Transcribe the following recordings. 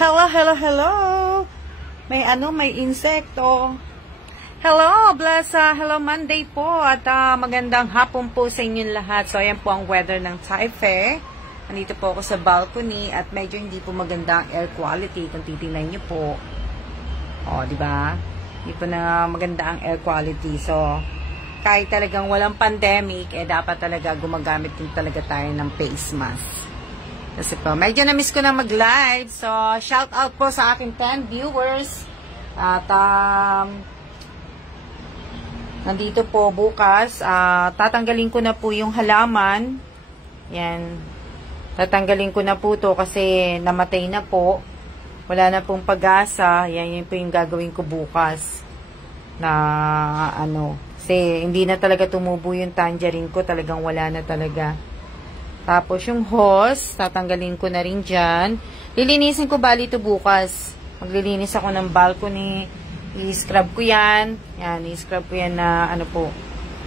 Hello, hello, hello. May insekto. Hello, hello Monday po at magandang hapon po sa inyong lahat. So, ayan po ang weather ng Taipei. Nandito po ako sa balcony at medyo hindi po maganda ang air quality kung titingnan niyo po. O, di ba? Hindi po na maganda ang air quality. So, kahit talagang walang pandemic, dapat talaga gumagamit din talaga tayo ng face mask. Kasi po, medyo na-miss ko na mag-live. So, shout out po sa aking 10 viewers. At, nandito po bukas, tatanggalin ko na po yung halaman. Yan. Tatanggalin ko na po to kasi namatay na po. Wala na pong pag-asa. Yan po yung gagawin ko bukas. Na, kasi hindi na talaga tumubo yung tangerine ko. Talagang wala na talaga. Tapos yung hose, tatanggalin ko na rin dyan. Lilinisin ko bali ito bukas. Maglilinis ako ng balcony. I-scrub ko yan. Yan, i-scrub ko yan na po.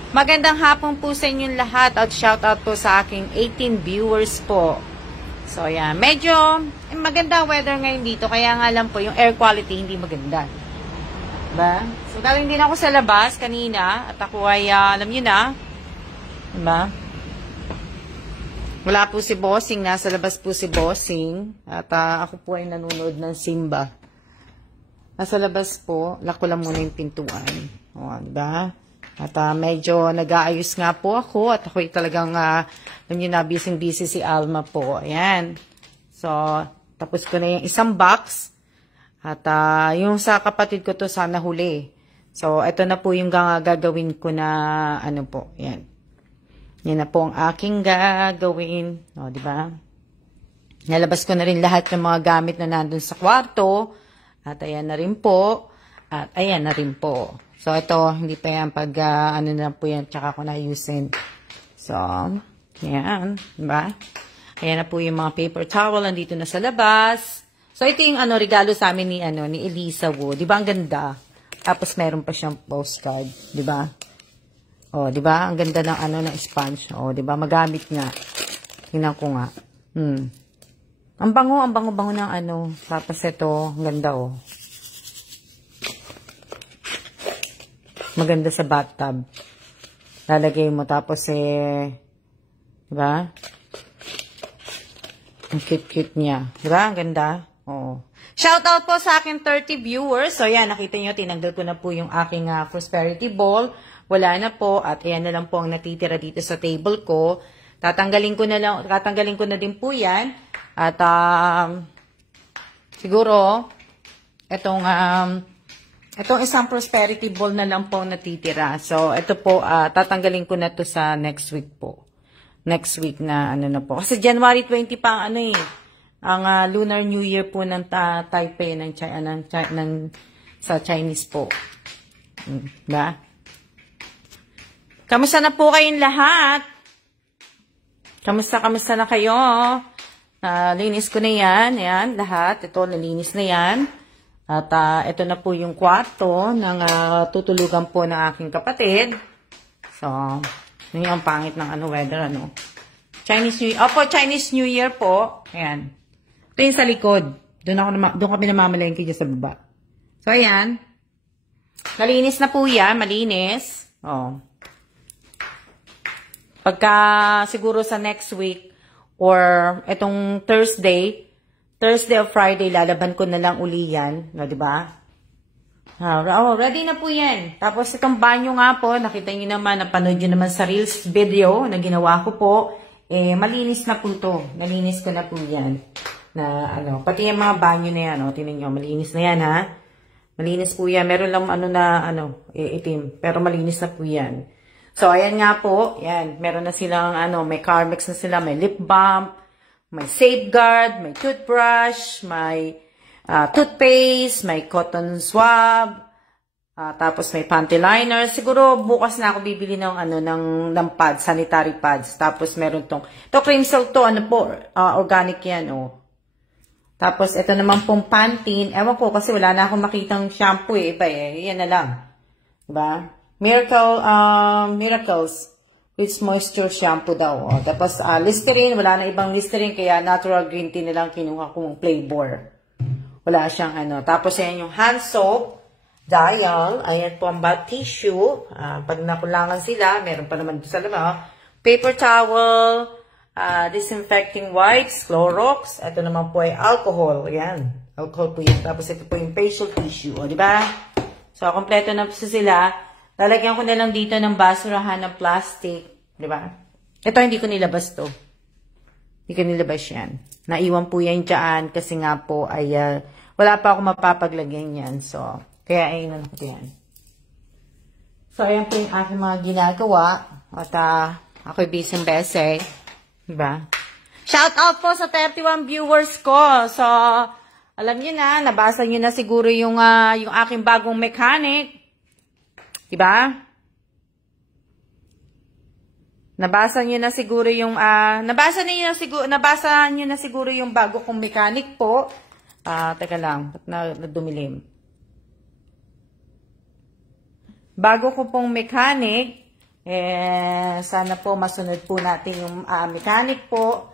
Magandang hapon po sa inyong lahat at shoutout po sa aking 18 viewers po. So, yan. Medyo maganda weather ngayon dito. Kaya nga lang po, yung air quality hindi maganda. Diba? So, galing din ako sa labas kanina. At ako ay, alam nyo na. Diba? Wala po si Bossing. Nasa labas po si Bossing. At ako po ay nanonood ng Simba. Nasa labas po. Lako lang muna yung pintuan. O, diba? At medyo nag-aayos nga po ako. At ako ay talagang, alam nyo na, busy si Alma po. Ayan. So, tapos ko na yung isang box. At yung sa kapatid ko to sana huli. So, ito na po yung gagawin ko na, po. Ayan. Yan na po ang aking gagawin. O, diba? Nalabas ko na rin lahat ng mga gamit na nandun sa kwarto. At ayan na rin po. At ayan na rin po. So, ito, hindi pa yan pag, na po yan, tsaka ko na-ayusin. So, yan. Diba? Ayan na po yung mga paper towel. Nandito na sa labas. So, ito yung, regalo sa amin ni Elisa Wu. Diba? Ang ganda. Tapos, meron pa siyang postcard. Diba? O, diba? Ang ganda ng, ng sponge. O, diba? Magamit nga. Tingnan ko nga. Ang bango ng Tapos, ito, ang ganda, o. Maganda sa bathtub. Lalagay mo. Tapos, diba? Ang cute-cute niya. Diba? Ang ganda. Oo. Shoutout po sa akin 30 viewers. So, yan. Nakita nyo, tinanggal ko na po yung aking prosperity ball. Wala na po. At ayan na lang po ang natitira dito sa table ko. Tatanggalin ko na din po yan. At, siguro, itong isang prosperity ball na lang po natitira. So, ito po, tatanggalin ko na to sa next week po. Next week na, na po. Kasi January 20 pa ang ang Lunar New Year po ng Taipei, sa Chinese po. Diba? Kamusta na po kayong lahat? Kamusta na kayo? Linis ko na yan. Ayan, lahat. Ito, nalinis na yan. At ito na po yung kwarto ng tutulugan po ng aking kapatid. So, yun yung pangit ng weather, Chinese New Year. Opo, Chinese New Year po. Ayan. Ito yung sa likod. Doon kami namamalengke dyan sa baba. So, ayan. Malinis na po yan. Malinis. Oh. Pagka siguro sa next week or itong Thursday or Friday, lalaban ko na lang uli yan. No, diba? Ready na po yan. Tapos itong banyo nga po, nakita nyo naman, napanood nyo naman sa Reels video na ginawa ko po. Malinis na po to. Malinis ko na po yan. Na, pati yung mga banyo na yan, tingnan nyo, malinis na yan, ha? Malinis po yan. Meron lang, itim. Pero malinis na po yan. So, ayan nga po. Yan. Meron na silang, may Carmex na sila. May lip balm. May safeguard. May toothbrush. May toothpaste. May cotton swab. Tapos may panty liner. Siguro, bukas na ako bibili ng, ng pads. Sanitary pads. Tapos, meron tong. Ito, cream silk to. Organic yan, Tapos, ito naman pong Pantene. Ewan ko, kasi wala na akong makitang shampoo, Iba, Yan na lang. Diba? Miracles with moisture shampoo daw. Tapos, Listerine. Wala na ibang Listerine. Kaya natural green tea na lang kinuha kong flavor. Wala siyang ano. Tapos, ayan yung hand soap, dial. Ayan po ang bath tissue. Pag nakulangan sila, meron pa naman sa labas. Paper towel, disinfecting wipes, Clorox. Ito naman po ay alcohol. Ayan. Alcohol po yun. Tapos, ito po yung facial tissue. O, diba? So, kompleto na po sila. Lalagyan ko na lang dito ng basurahan ng plastic. Diba? Ito, hindi ko nilabas to. Hindi ko nilabas yan. Naiwan po yan dyan kasi nga po ay wala pa ako mapapaglagyan yan. So, kaya ayun na ko yan. So, ayan po yung aking mga ginagawa. At ako'y busy-busy. Diba? Shout out po sa 31 viewers ko. So, alam nyo na, nabasa nyo na siguro yung aking bagong mechanic. Diba? Nabasa niyo na siguro yung nabasa niyo na siguro yung bago kong mechanic po. Teka lang, nadumilim. Bago ko pong mechanic, sana po masunod po natin yung mechanic po.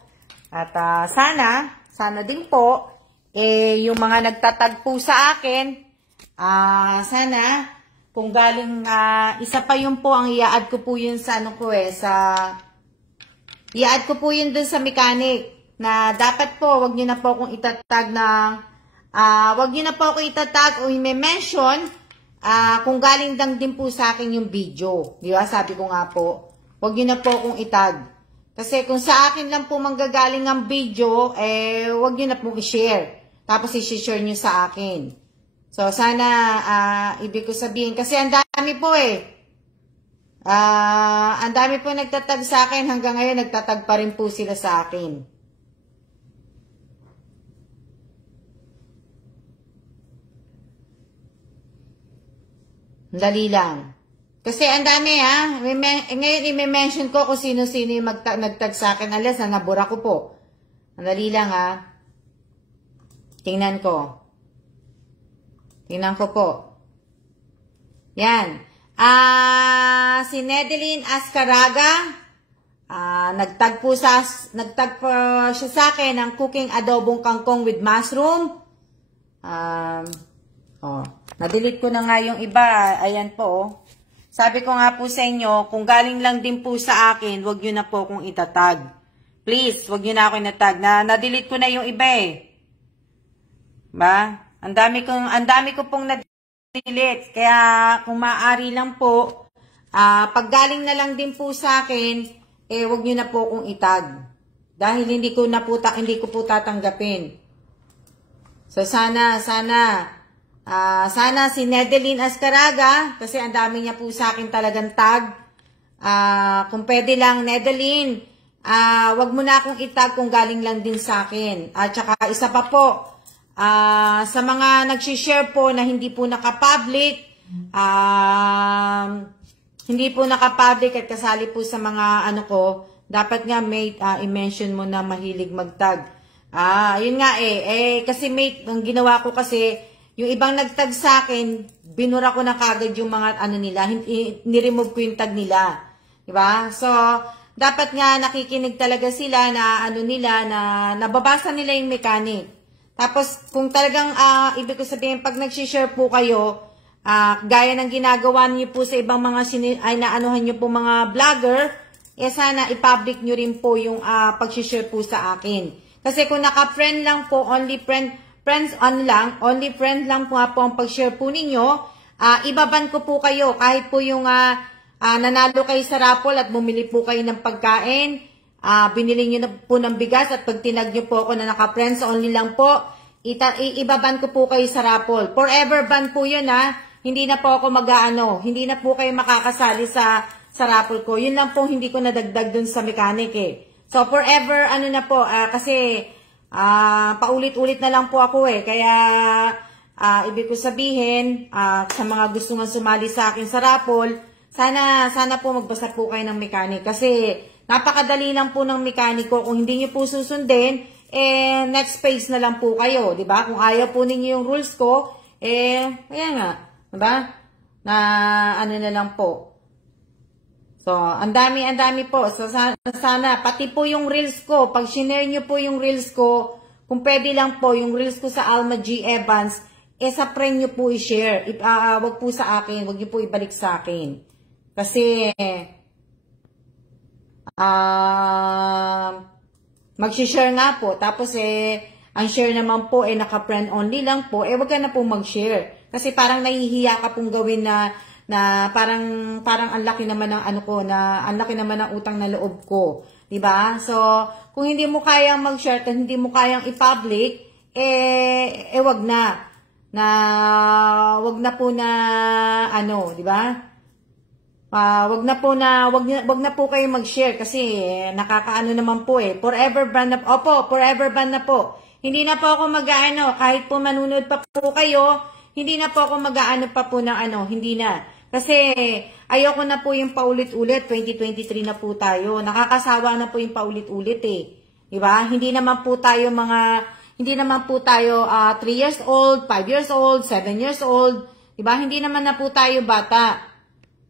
At sana din po yung mga nagtatag po sa akin, sana kung galing, isa pa yun po, ang i-add ko po yun sa i-add ko po yun dun sa mechanic, na dapat po, wag nyo na po akong itatag wag nyo na po akong itatag o i-mention, kung galing lang din po sa akin yung video. Di ba? Sabi ko nga po, wag nyo na po akong itag. Kasi kung sa akin lang po manggagaling ang video, wag nyo na po i-share. Tapos i-share nyo sa akin. So, sana, ibig ko sabihin, kasi ang dami po ang dami po nagtatag sa akin, hanggang ngayon nagtatag pa rin po sila sa akin. Dali lang. Kasi ang dami ngayon i-mention ko kung sino-sino yung nagtag sa akin, alas na nabura ko po. Ang dali lang Tingnan ko. Tingnan ko po. Yan. Si Nedeline Ascaraga, nagtag po siya sa akin ng cooking adobong kangkong with mushroom. Na-delete ko na nga yung iba. Ayan po. Sabi ko nga po sa inyo, kung galing lang din po sa akin, wag nyo na po akong itatag. Please, wag nyo na ako inatag. Na-delete ko na yung iba Ba? Ang dami ko pong na-delete. Kaya kung maaari lang po, pag galing na lang din po sa akin, wag niyo na po akong itag. Dahil hindi ko po tatanggapin. So sana si Nedeline Ascaraga, kasi ang dami niya po sa akin talagang tag. Kung pwede lang, Nedeline, wag mo na akong itag kung galing lang din sa akin. At saka isa pa po, sa mga nag-share po na hindi po naka-public, at kasali po sa mga dapat nga mate, i-mention mo na mahilig magtag. Yun nga kasi mate, ang ginawa ko kasi, yung ibang nagtag sa akin, binura ko na kagad yung mga nila, ni-remove ko yung tag nila. Diba? So, dapat nga nakikinig talaga sila na na nababasa nila yung mechanic. Tapos, kung talagang, ibig ko sabihin, pag nag-share po kayo, gaya ng ginagawa niyo po sa ibang mga naanuhan niyo po mga vlogger, sana i-public niyo rin po yung pag-share po sa akin. Kasi kung naka-friend lang po, only friend lang po ang pag-share po ninyo, ibaban ko po kayo, kahit po yung nanalo kayo sa raffle at bumili po kayo ng pagkain, binili nyo na po ng bigas at pag tinag nyo po ako na naka-friends only lang po, ibaban ko po kayo sa raffle. Forever ban po yun hindi na po ako hindi na po kayo makakasali sa raffle ko. Yun lang po hindi ko nadagdag dun sa mechanic So forever na po, kasi paulit-ulit na lang po ako kaya ibig ko sabihin, sa mga gusto nga sumali sa akin sa raffle, sana po magbasa po kayo ng mechanic kasi napakadali lang po ng mekaniko. Kung hindi niyo po susundin, next page na lang po kayo, di ba? Kung ayaw po ninyo yung rules ko, ayan nga, di ba? Na na lang po. So, ang dami po. So, sana, pati po yung reels ko, pag sinare nyo po yung reels ko, kung pwede lang po, yung reels ko sa Alma G. Evans, sa friend nyo po i-share. Wag po sa akin, wag nyo po ibalik sa akin. Kasi, mag-share nga po. Tapos ang share naman po naka-friend only lang po. Wag ka na po mag-share. Kasi parang nahihiya ka pong gawin na parang ang laki naman ng ang laki naman ng utang na loob ko. 'Di ba? So, kung hindi mo kayang mag-share at hindi mo kayang i-public, wag na. Wag na po na 'di ba? Wag na po kayo mag-share kasi nakakaano naman po Forever ban na. Opo, forever ban na po. Hindi na po ako mag-aano kahit po manunod pa po kayo, hindi na po ako mag-aano pa po ng hindi na. Kasi ayoko na po yung paulit-ulit, 2023 na po tayo. Nakakasawa na po yung paulit-ulit 'Di ba? Hindi naman po tayo 3 years old, 5 years old, 7 years old. 'Di ba? Hindi naman na po tayo bata.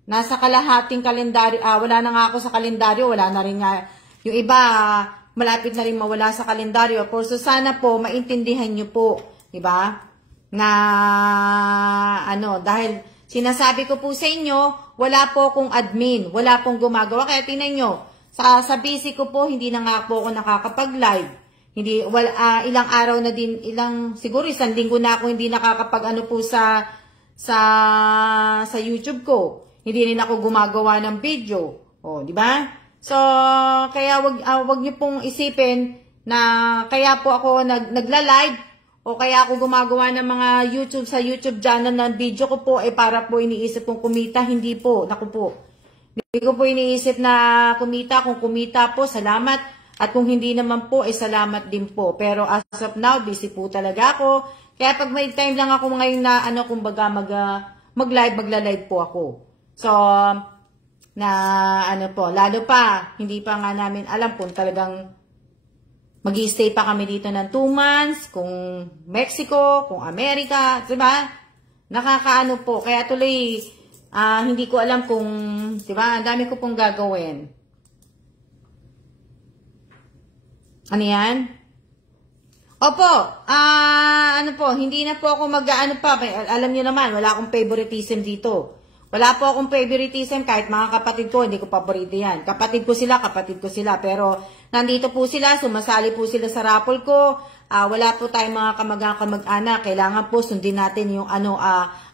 Nasa kalahating kalendaryo, wala na nga ako sa kalendaryo, wala na rin nga. Yung iba, malapit na rin mawala sa kalendaryo. So sana po maintindihan niyo po, 'di ba? Na dahil sinasabi ko po sa inyo, wala po akong admin, wala pong gumagawa. Kaya tingnan nyo, sa busy ko po, hindi na nga po ako nakakapag-live. Ilang araw na din, siguro 1 linggo na ako hindi nakakapag po sa YouTube ko. Hindi rin ako gumagawa ng video. Di ba? So, kaya wag niyo pong isipin na kaya po ako nagla-live o kaya ako gumagawa ng mga sa YouTube channel ng video ko po para po iniisip kong kumita. Hindi po. Naku po. Hindi ko po iniisip na kumita. Kung kumita po, salamat. At kung hindi naman po, salamat din po. Pero as of now, busy po talaga ako. Kaya pag may time lang ako ngayon na kumbaga mag-live, magla-live po ako. So, lalo pa, hindi pa nga namin alam kung talagang mag-i-stay pa kami dito ng 2 months, kung Mexico, kung Amerika, diba? Nakakaano po. Kaya tuloy, hindi ko alam kung, diba, ang dami ko pong gagawin. Ano yan? Opo, hindi na po ako mag-ano pa. Alam niyo naman, wala akong favoritism dito. Wala po akong favoritism kahit mga kapatid ko, hindi ko paborito yan. Kapatid ko sila. Pero nandito po sila, sumasali po sila sa raffle ko. Wala po tayong mga kamag-anak. Kailangan po sundin natin yung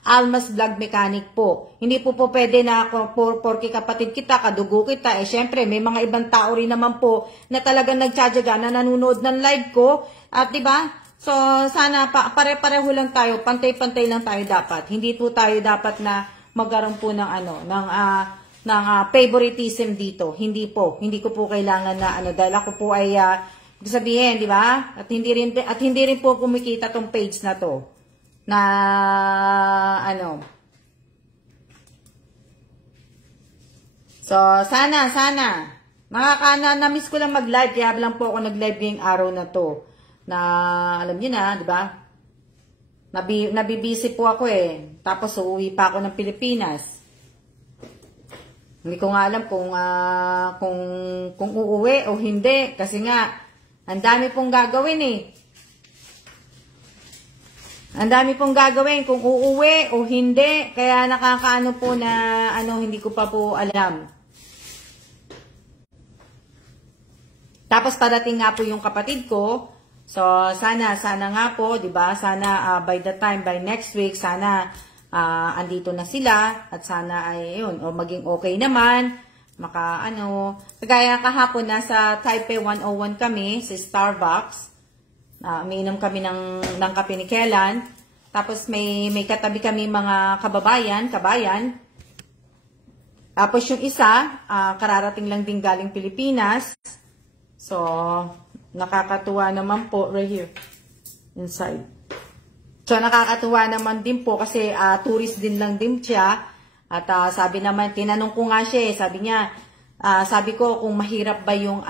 Alma's Vlog Mechanic po. Hindi po pwede na porke kapatid kita, kadugo kita. Syempre, may mga ibang tao rin naman po na talagang nagtsatsaga na nanonood ng live ko. At diba? So, sana pare-pareho lang tayo, pantay-pantay lang tayo dapat. Hindi po tayo dapat na magkaroon po ng favoritism dito. Hindi ko po kailangan na dahil ako po ay sabihin, di ba? At hindi rin po kumikita tong page na to. Na So, sana na-miss ko lang mag-live, kaya lang po ako nag-live ngayong araw na to. Na alam niyo na, di ba? Nabibisi po ako Tapos uuwi pa ako ng Pilipinas. Hindi ko nga alam kung uuwi o hindi. Kasi nga, ang dami pong gagawin Ang dami pong gagawin kung uuwi o hindi. Kaya nakakaano po na hindi ko pa po alam. Tapos parating nga po yung kapatid ko. So, sana nga po, 'di ba? Sana by next week, sana andito na sila at sana ay maging okay naman. Kagaya kahapon nasa Taipei 101 kami sa Starbucks. Umiinom kami ng kape ni Kellan. Tapos may katabi kami mga kabayan. Tapos yung isa, kararating lang din galing Pilipinas. So, nakakatuwa naman po right here inside. So nakakatuwa naman din po kasi tourist din lang din siya at sabi naman, tinanong ko nga siya sabi ko kung mahirap ba yung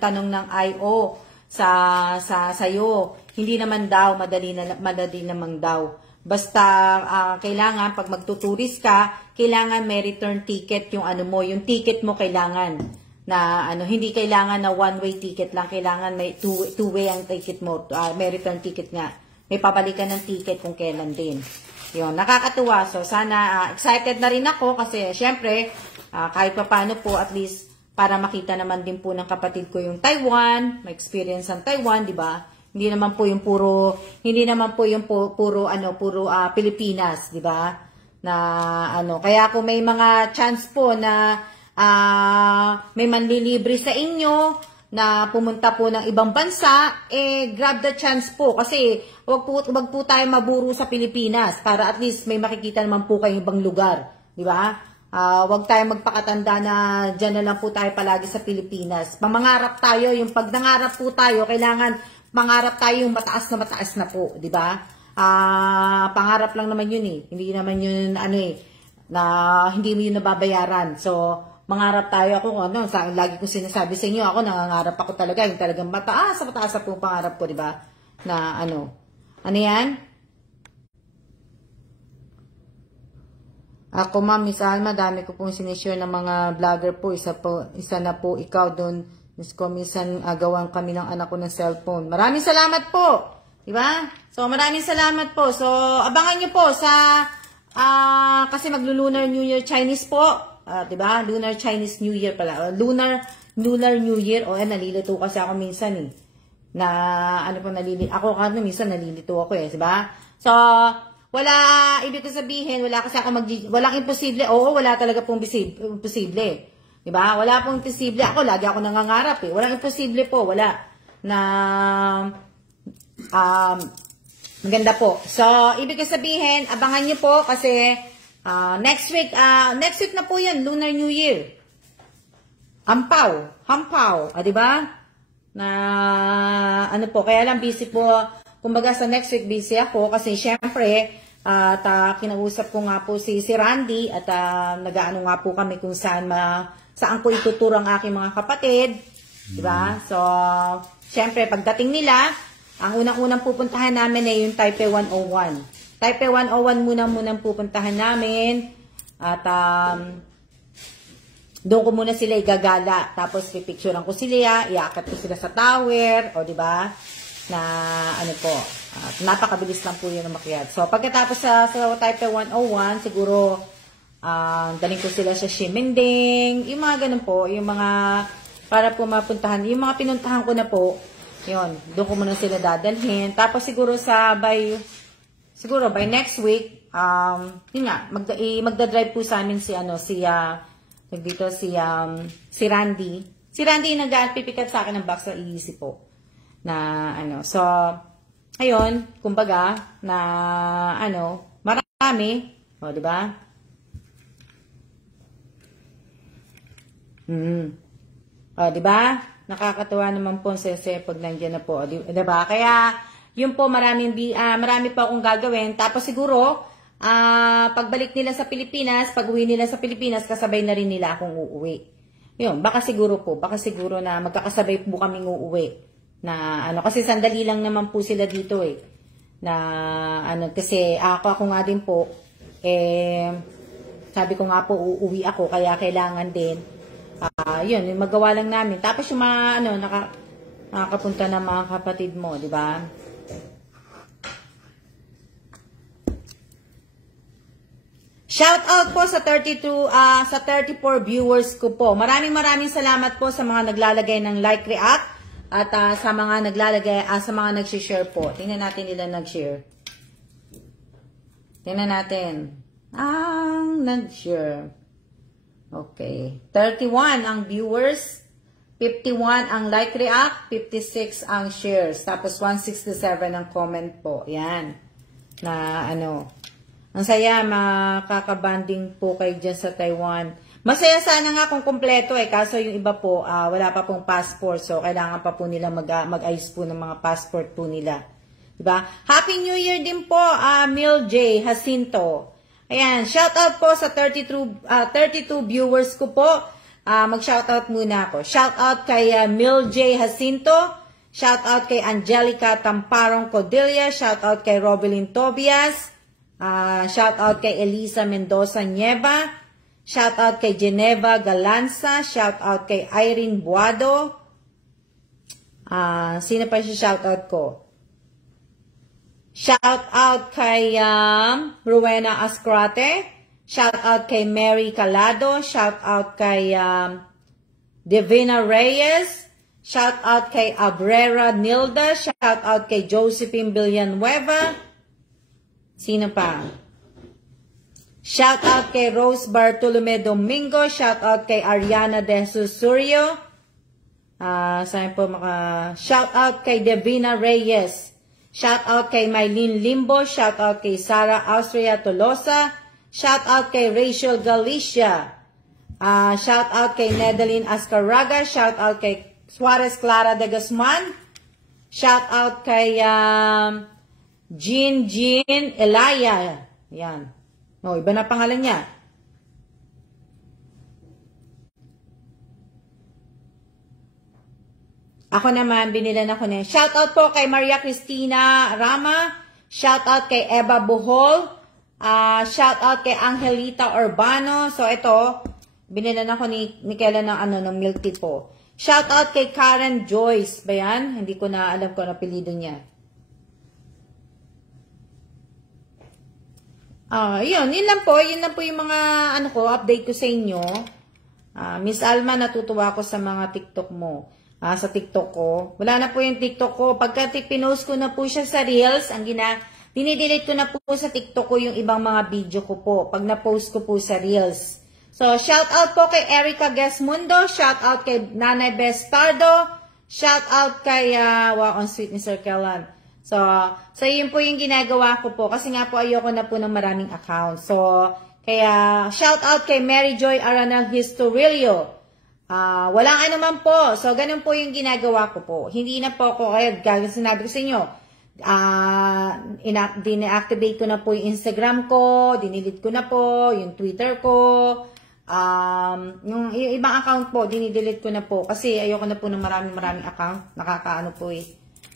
tanong ng IO sa'yo. Hindi naman daw, madali naman daw. Basta kailangan pag magtuturist ka, kailangan may return ticket yung yung ticket mo kailangan. na ano, hindi kailangan na one-way ticket lang, kailangan may two-way ang ticket mo, may return ticket nga, may pabalikan ng ticket kung kailan din. Yun, nakakatuwa. So, sana, excited na rin ako kasi, syempre, kahit pa paano po, at least, para makita naman din po ng kapatid ko yung Taiwan, may experience ang Taiwan, di ba? Hindi naman po yung puro Pilipinas, di ba? Na, ano, kaya kung may mga chance po na, may manlilibre sa inyo na pumunta po ng ibang bansa, grab the chance po kasi wag po tayo maburo sa Pilipinas para at least may makikita naman po kayong ibang lugar, di ba? Wag tayo magpakatanda na diyan na lang po tayo palagi sa Pilipinas. Mangarap tayo, yung pag nangarap po tayo, kailangan mangarap tayo yung mataas na po, di ba? Pangarap lang naman yun Hindi naman yun na hindi mo yun nababayaran. So, mangarap tayo ako, lagi ko sinasabi sa inyo, ako nangangarap ako talaga, yung talagang mataas na po pangarap ko, di ba? Na ano yan? Ako, Ma'am, Miss Alma, dami ko pong sinishare ng mga vlogger po, isa na po ikaw doon, Miss ko, minsan agawan kami ng anak ko ng cellphone. Maraming salamat po, di ba? So, maraming salamat po. So, abangan nyo po sa, kasi maglo-Lunar New Year Chinese po. Diba? Lunar Chinese New Year pala. Lunar New Year. Nalilito kasi ako minsan Na, minsan nalilito ako diba? So, wala, ibig sabihin, wala kasi ako walang imposible. Oo, wala talaga pong imposible. Diba? Wala pong imposible. Lagi ako nangangarap Walang imposible po. Wala. Na, maganda po. So, ibig sabihin, abangan nyo po kasi, next week na po yan, Lunar New Year. Hampaw, di ba? Na, kaya lang busy po, kumbaga sa next week busy ako, kasi syempre, kinausap ko nga po si Randy, at nag-aano nga po kami kung saan ko ituturo ang aking mga kapatid, di ba? So, syempre, pagdating nila, ang unang-unang pupuntahan namin ay yung Taipei 101. Taipei 101 muna pupuntahan namin at doon ko muna sila igagala, tapos pipicturean ko sila, iaakit ko sila sa tower, di ba? Na napakabilis lang po yun na makyat. So pagkatapos sa Taipei 101, siguro daling ko sila sa Ximending, yung mga ganun po, yung mga para po mapuntahan, yung mga pinuntahan ko na po, yun, doon ko muna sila dadalhin. Tapos siguro by next week, yun nga, magdadrive po sa amin si Randy. Si Randy nag-pipikat sa akin ng box sa EDC po. So, ayun, kumbaga, marami, di ba? Di ba? Nakakatuwa naman po sa pag nandiyan na po, di ba? Kaya, yun po, marami pa akong gagawin. Tapos siguro, pagbalik nila sa Pilipinas, pag-uwi nila sa Pilipinas, kasabay na rin nila akong uuwi. Yun, baka siguro na magkakasabay po kaming uuwi. Na, kasi sandali lang naman po sila dito kasi ako nga din po, sabi ko nga po, uuwi ako, kaya kailangan din, yun, yung magawa lang namin. Tapos yung mga, nakakapunta ng mga kapatid mo, di ba? Shout out po sa 34 viewers ko po. Maraming salamat po sa mga naglalagay ng like, react, at sa mga nag-share po. Tingnan natin ilan nag-share. Tingnan natin. Ang nag-share. Okay. 31 ang viewers, 51 ang like, react, 56 ang shares, tapos 167 ang comment po. Yan. Na ang saya, makakabanding po kayo dyan sa Taiwan. Masaya sana nga kung kompleto kaso yung iba po, wala pa pong passport. So, kailangan pa po nila mag-ayos po ng mga passport po nila. Diba? Happy New Year din po, Mil J. Jacinto. Ayan, shout out po sa 32 viewers ko po. Mag-shout out muna ako. Shout out kay Mil J. Jacinto. Shout out kay Angelica Tamparong Codilla. Shout out kay Robelyn Tobias. Shout out kay Elisa Mendoza Nieva. Shout out kay Geneva Galanza. Shout out kay Irene Buado. Sino pa siya shout out ko? Shout out kay Rowena Ascrate. Shout out kay Mary Calado. Shout out kay Divina Reyes. Shout out kay Abrera Nilda. Shout out kay Josephine Villanueva. Sino pa? Shout out kay Rose Bartolome Domingo. Shout out kay Ariana De Susurio. Saan po shout out kay Divina Reyes. Shout out kay Mylene Limbo. Shout out kay Sarah Austria Tolosa. Shout out kay Rachel Galicia. Shout out kay Nedeline Ascaraga. Shout out kay Suarez Clara de Guzman. Shout out kay Jean Elaya. Yan. No, iba na pangalan niya. Ako naman, binilan ako niya. Shout out po kay Maria Cristina Rama. Shout out kay Eva Bohol. Shout out kay Angelita Urbano. So, ito, binilan ako ni Kela ng milk tea po. Shout out kay Karen Joyce. Ba yan? Hindi ko na alam kung apelido niya. Yun lang po. Yun lang po yung mga update ko sa inyo. Miss Alma, natutuwa ako sa mga TikTok mo. Sa TikTok ko. Wala na po yung TikTok ko. Pagka pinost ko na po siya sa Reels, dinidelete ko na po sa TikTok ko yung ibang mga video ko po. Pag na-post ko po sa Reels. So, shout out po kay Erica Gesmundo. Shout out kay Nanay Bestardo. Shout out kay, wow, ang sweet ni Sir Kellan. So, yun po yung ginagawa ko po. Kasi nga po, ayoko na po ng maraming account. So, kaya, shout out kay Mary Joy Aranal Historilio. Walang ano man po. So, ganun po yung ginagawa ko po. Hindi na po ako, kaya sinabi ko sa inyo, dine-activate ko na po yung Instagram ko, dinelete ko na po, yung Twitter ko, yung ibang account po, dinidelete ko na po. Kasi ayoko na po ng maraming account. Nakakaano po eh.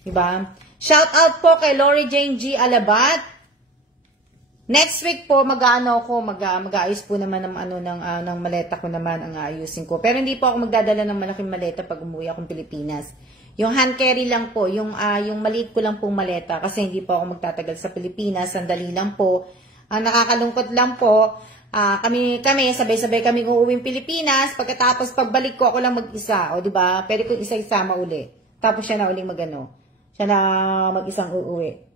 Diba? Shout out po kay Lori Jane G. Alabat. Next week po, mag-aayos po naman ng maleta ko naman ang aayusin ko. Pero hindi po ako magdadala ng malaking maleta pag umuwi akong Pilipinas. Yung hand carry lang po, yung maliit ko lang pong maleta kasi hindi po ako magtatagal sa Pilipinas, sandali lang po. Nakakalungkot lang po, kami sabay-sabay kami uuwing Pilipinas, pagkatapos pagbalik ko ako lang mag-isa, o di ba? Pwede ko isa-isama uli. Tapos siya na uling siya na mag-isang uuwi.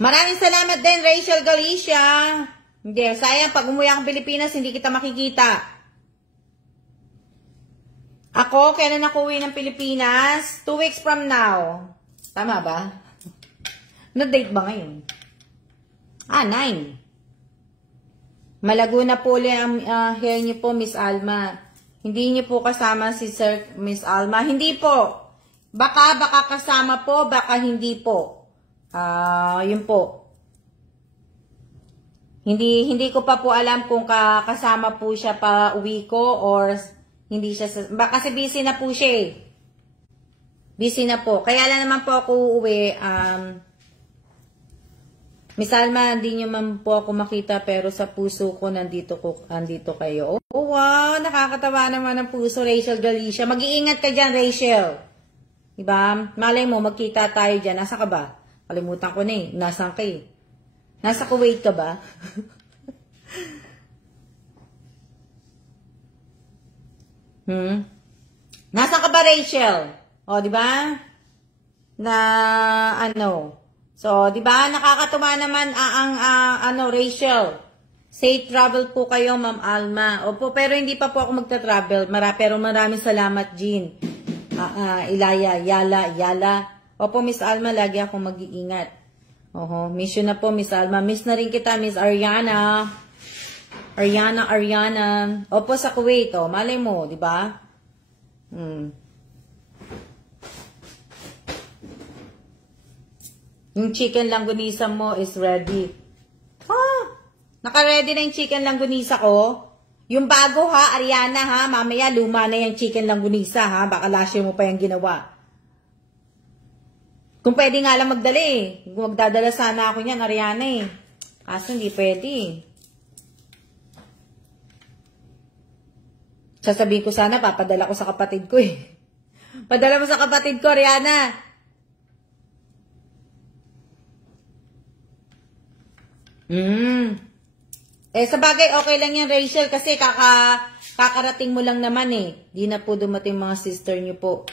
Maraming salamat din, Rachel Galicia. Hindi, sayang, pag umuwi akong Pilipinas, hindi kita makikita. Ako, kailan ako uwi ng Pilipinas? 2 weeks from now. Tama ba? No-date ba ngayon? 9. Malago na po ulit ang hair niyo po, Miss Alma. Hindi niyo po kasama si Sir Miss Alma. Hindi po. Baka kasama po, baka hindi po. Yun po. Hindi ko pa po alam kung kasama po siya pa uwi ko or hindi siya. Kasi busy na po siya eh. Busy na po. Kaya lang naman po ako uuwi. Miss Alma, hindi niyo man po ako makita pero sa puso ko nandito kayo. Oh, wow, nakakatawa naman ang puso, Rachel Galicia. Mag-iingat ka dyan, Rachel. Diba? Malay mo, magkita tayo dyan. Nasa ka ba? Kalimutan ko na eh. Nasaan ka eh? Nasa Kuwait ka ba? Nasaan ka ba, Rachel? O, di ba? So, di ba? Nakakatuwa naman Rachel. Safe travel po kayo, Ma'am Alma. Opo, pero hindi pa po ako magta-travel. Pero maraming salamat, Jean. Ilaya, Yala. Opo, Miss Alma, lagi akong mag-iingat. Miss yun na po, Miss Alma. Miss na rin kita, Miss Ariana. Ariana. Opo, sa Kuwait, malay mo, di ba? Yung chicken langganisa mo is ready. Naka-ready na yung chicken langganisa ko. Yung bago ha, Ariana ha, mamaya luma na yung chicken langganisa ha, baka last year mo pa yung ginawa. Kung pwede nga lang magdala eh. Magdadala sana ako niyan, Ariana eh. Kaso hindi pwede. Sasabihin ko sana, papadala ko sa kapatid ko eh. Padala mo sa kapatid ko, Ariana. Sa bagay, okay lang yan, Rachel, kasi kakarating mo lang naman eh. Di na po dumating mga sister niyo po.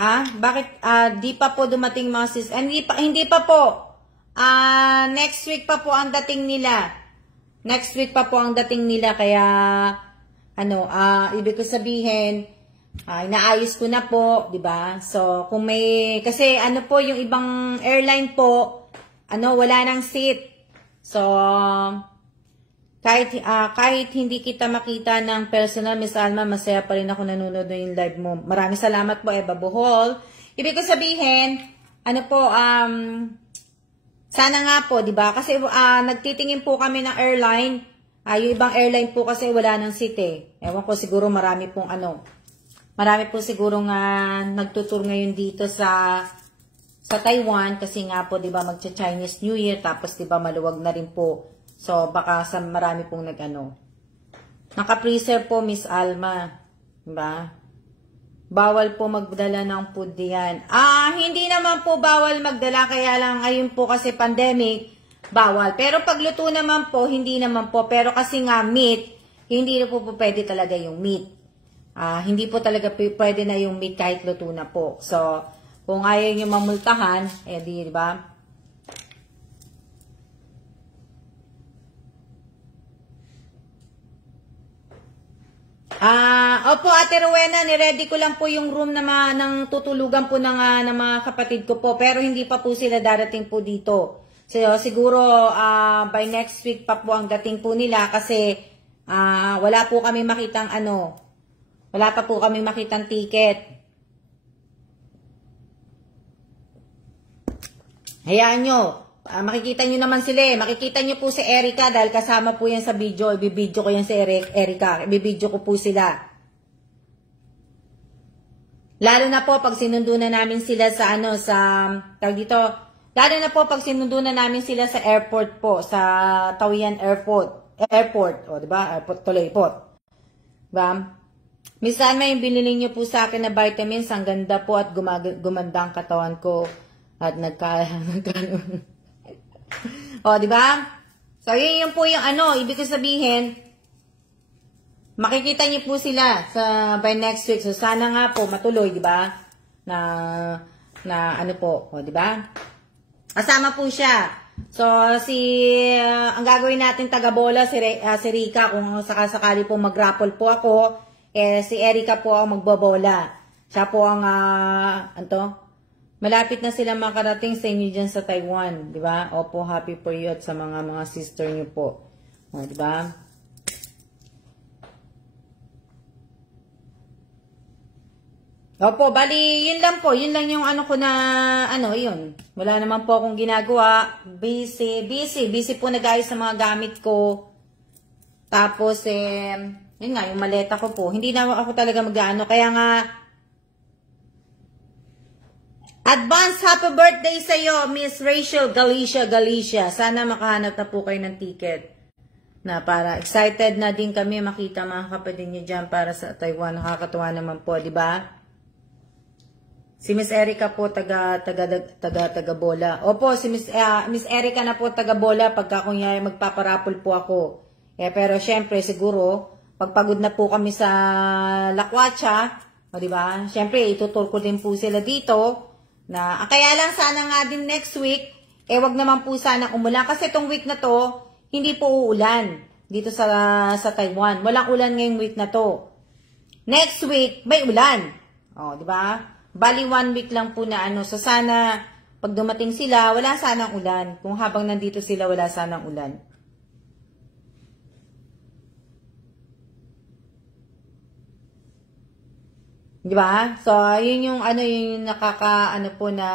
Ha? Bakit? Di pa po dumating mga sister. Hindi pa po. Next week pa po ang dating nila. Next week pa po ang dating nila, kaya ibig ko sabihin, inaayos ko na po, 'di ba? So, kung may kasi po yung ibang airline po, wala nang seat. So, kahit hindi kita makita ng personal, Miss Alma, masaya pa rin ako nanonood ng yung live mo. Maraming salamat po, Eva Bohol. Ibig ko sabihin, sana nga po, 'di ba? Kasi nagtitingin po kami ng airline. Yung ibang airline po kasi wala nang seat eh. Ewan ko, siguro marami po siguro nga nagtutur ngayon dito sa Taiwan kasi nga po 'di ba magcha-Chinese New Year, tapos 'di ba maluwag na rin po. So baka sa marami pong naka-freezer po, Miss Alma, 'di ba? Bawal po magdala ng food diyan. Hindi naman po bawal magdala, kaya lang ayun po kasi pandemic, bawal. Pero pagluto naman po, hindi naman po. Pero kasi nga meat, hindi na po pwede talaga yung meat. Hindi po talaga pwede na yung meat kahit luto na po. So, kung ayaw nyo mamultahan, di ba? Opo, Ate Rowena, niready ko lang po yung room ng tutulugan po ng mga kapatid ko po. Pero hindi pa po sila darating po dito. So, siguro by next week pa po ang dating po nila kasi wala po kami makitang wala pa po kami makitang ticket. Hayaan nyo. Makikita nyo naman sila eh. Makikita nyo po si Erica dahil kasama po yan sa video. Ibibidyo ko yan si Erica. Ibibidyo ko po sila. Lalo na po pag sinundo na namin sila sa tawag dito. Lalo na po pag sinundo na namin sila sa airport po. Sa Taoyuan Airport. O, diba? Airport tuloy po. Diba? Miss Alma, yung binili nyo po sa akin na vitamins, ang ganda po at gumanda ang katawan ko. At o, di ba? So, yun po yung ibig ko sabihin, makikita niyo po sila by next week. So, sana nga po matuloy, di ba? Na po, o, di ba? Kasama po siya. So, ang gagawin natin taga-bola, si Rika, kung sakasakali po mag-raffle po ako, si Erica po ang magbobola. Siya po ang, malapit na sila makarating sa inyo dyan sa Taiwan, di ba? Opo, happy for you at sa mga sister niyo po. O, di ba? Opo, bali, yun lang po. Yun lang yung ko na, yun. Wala naman po akong ginagawa. Busy po nag-ayos sa mga gamit ko. Tapos, yun nga, yung maleta ko po. Hindi na ako talaga mag-ano. Kaya nga, advance happy birthday sa iyo, Miss Rachel Galicia. Sana makahanap na po kayo ng ticket. Na para excited na din kami makita mga kapatid niyo dyan para sa Taiwan. Nakakatuwa naman po, di ba? Si Miss Erica po taga bola. Opo, si Miss Erica na po taga bola pagka kunya magpaparapol po ako. Pero syempre siguro pagpagod na po kami sa Lakwatsa, o di ba? Syempre itutur ko din po sila dito. Na, kaya lang sana nga din next week, wag naman po sana umulan. Kasi itong week na to, hindi po uulan dito sa Taiwan. Walang ulan ngayong week na to. Next week, may ulan. O, di ba? Bali 1 week lang po na So sana, pag dumating sila, wala sanang ulan. Kung habang nandito sila, wala sanang ulan. Di ba? So, yun yung yung po na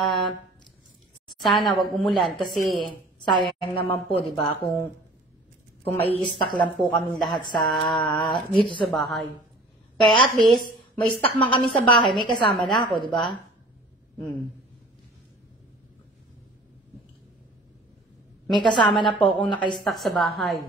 sana wag umulan kasi sayang naman po, di ba? Kung mai-stock lang po kaming lahat dito sa bahay. Kaya at least may stock man kami sa bahay, may kasama na ako, di ba? May kasama na po akong naka-stock sa bahay.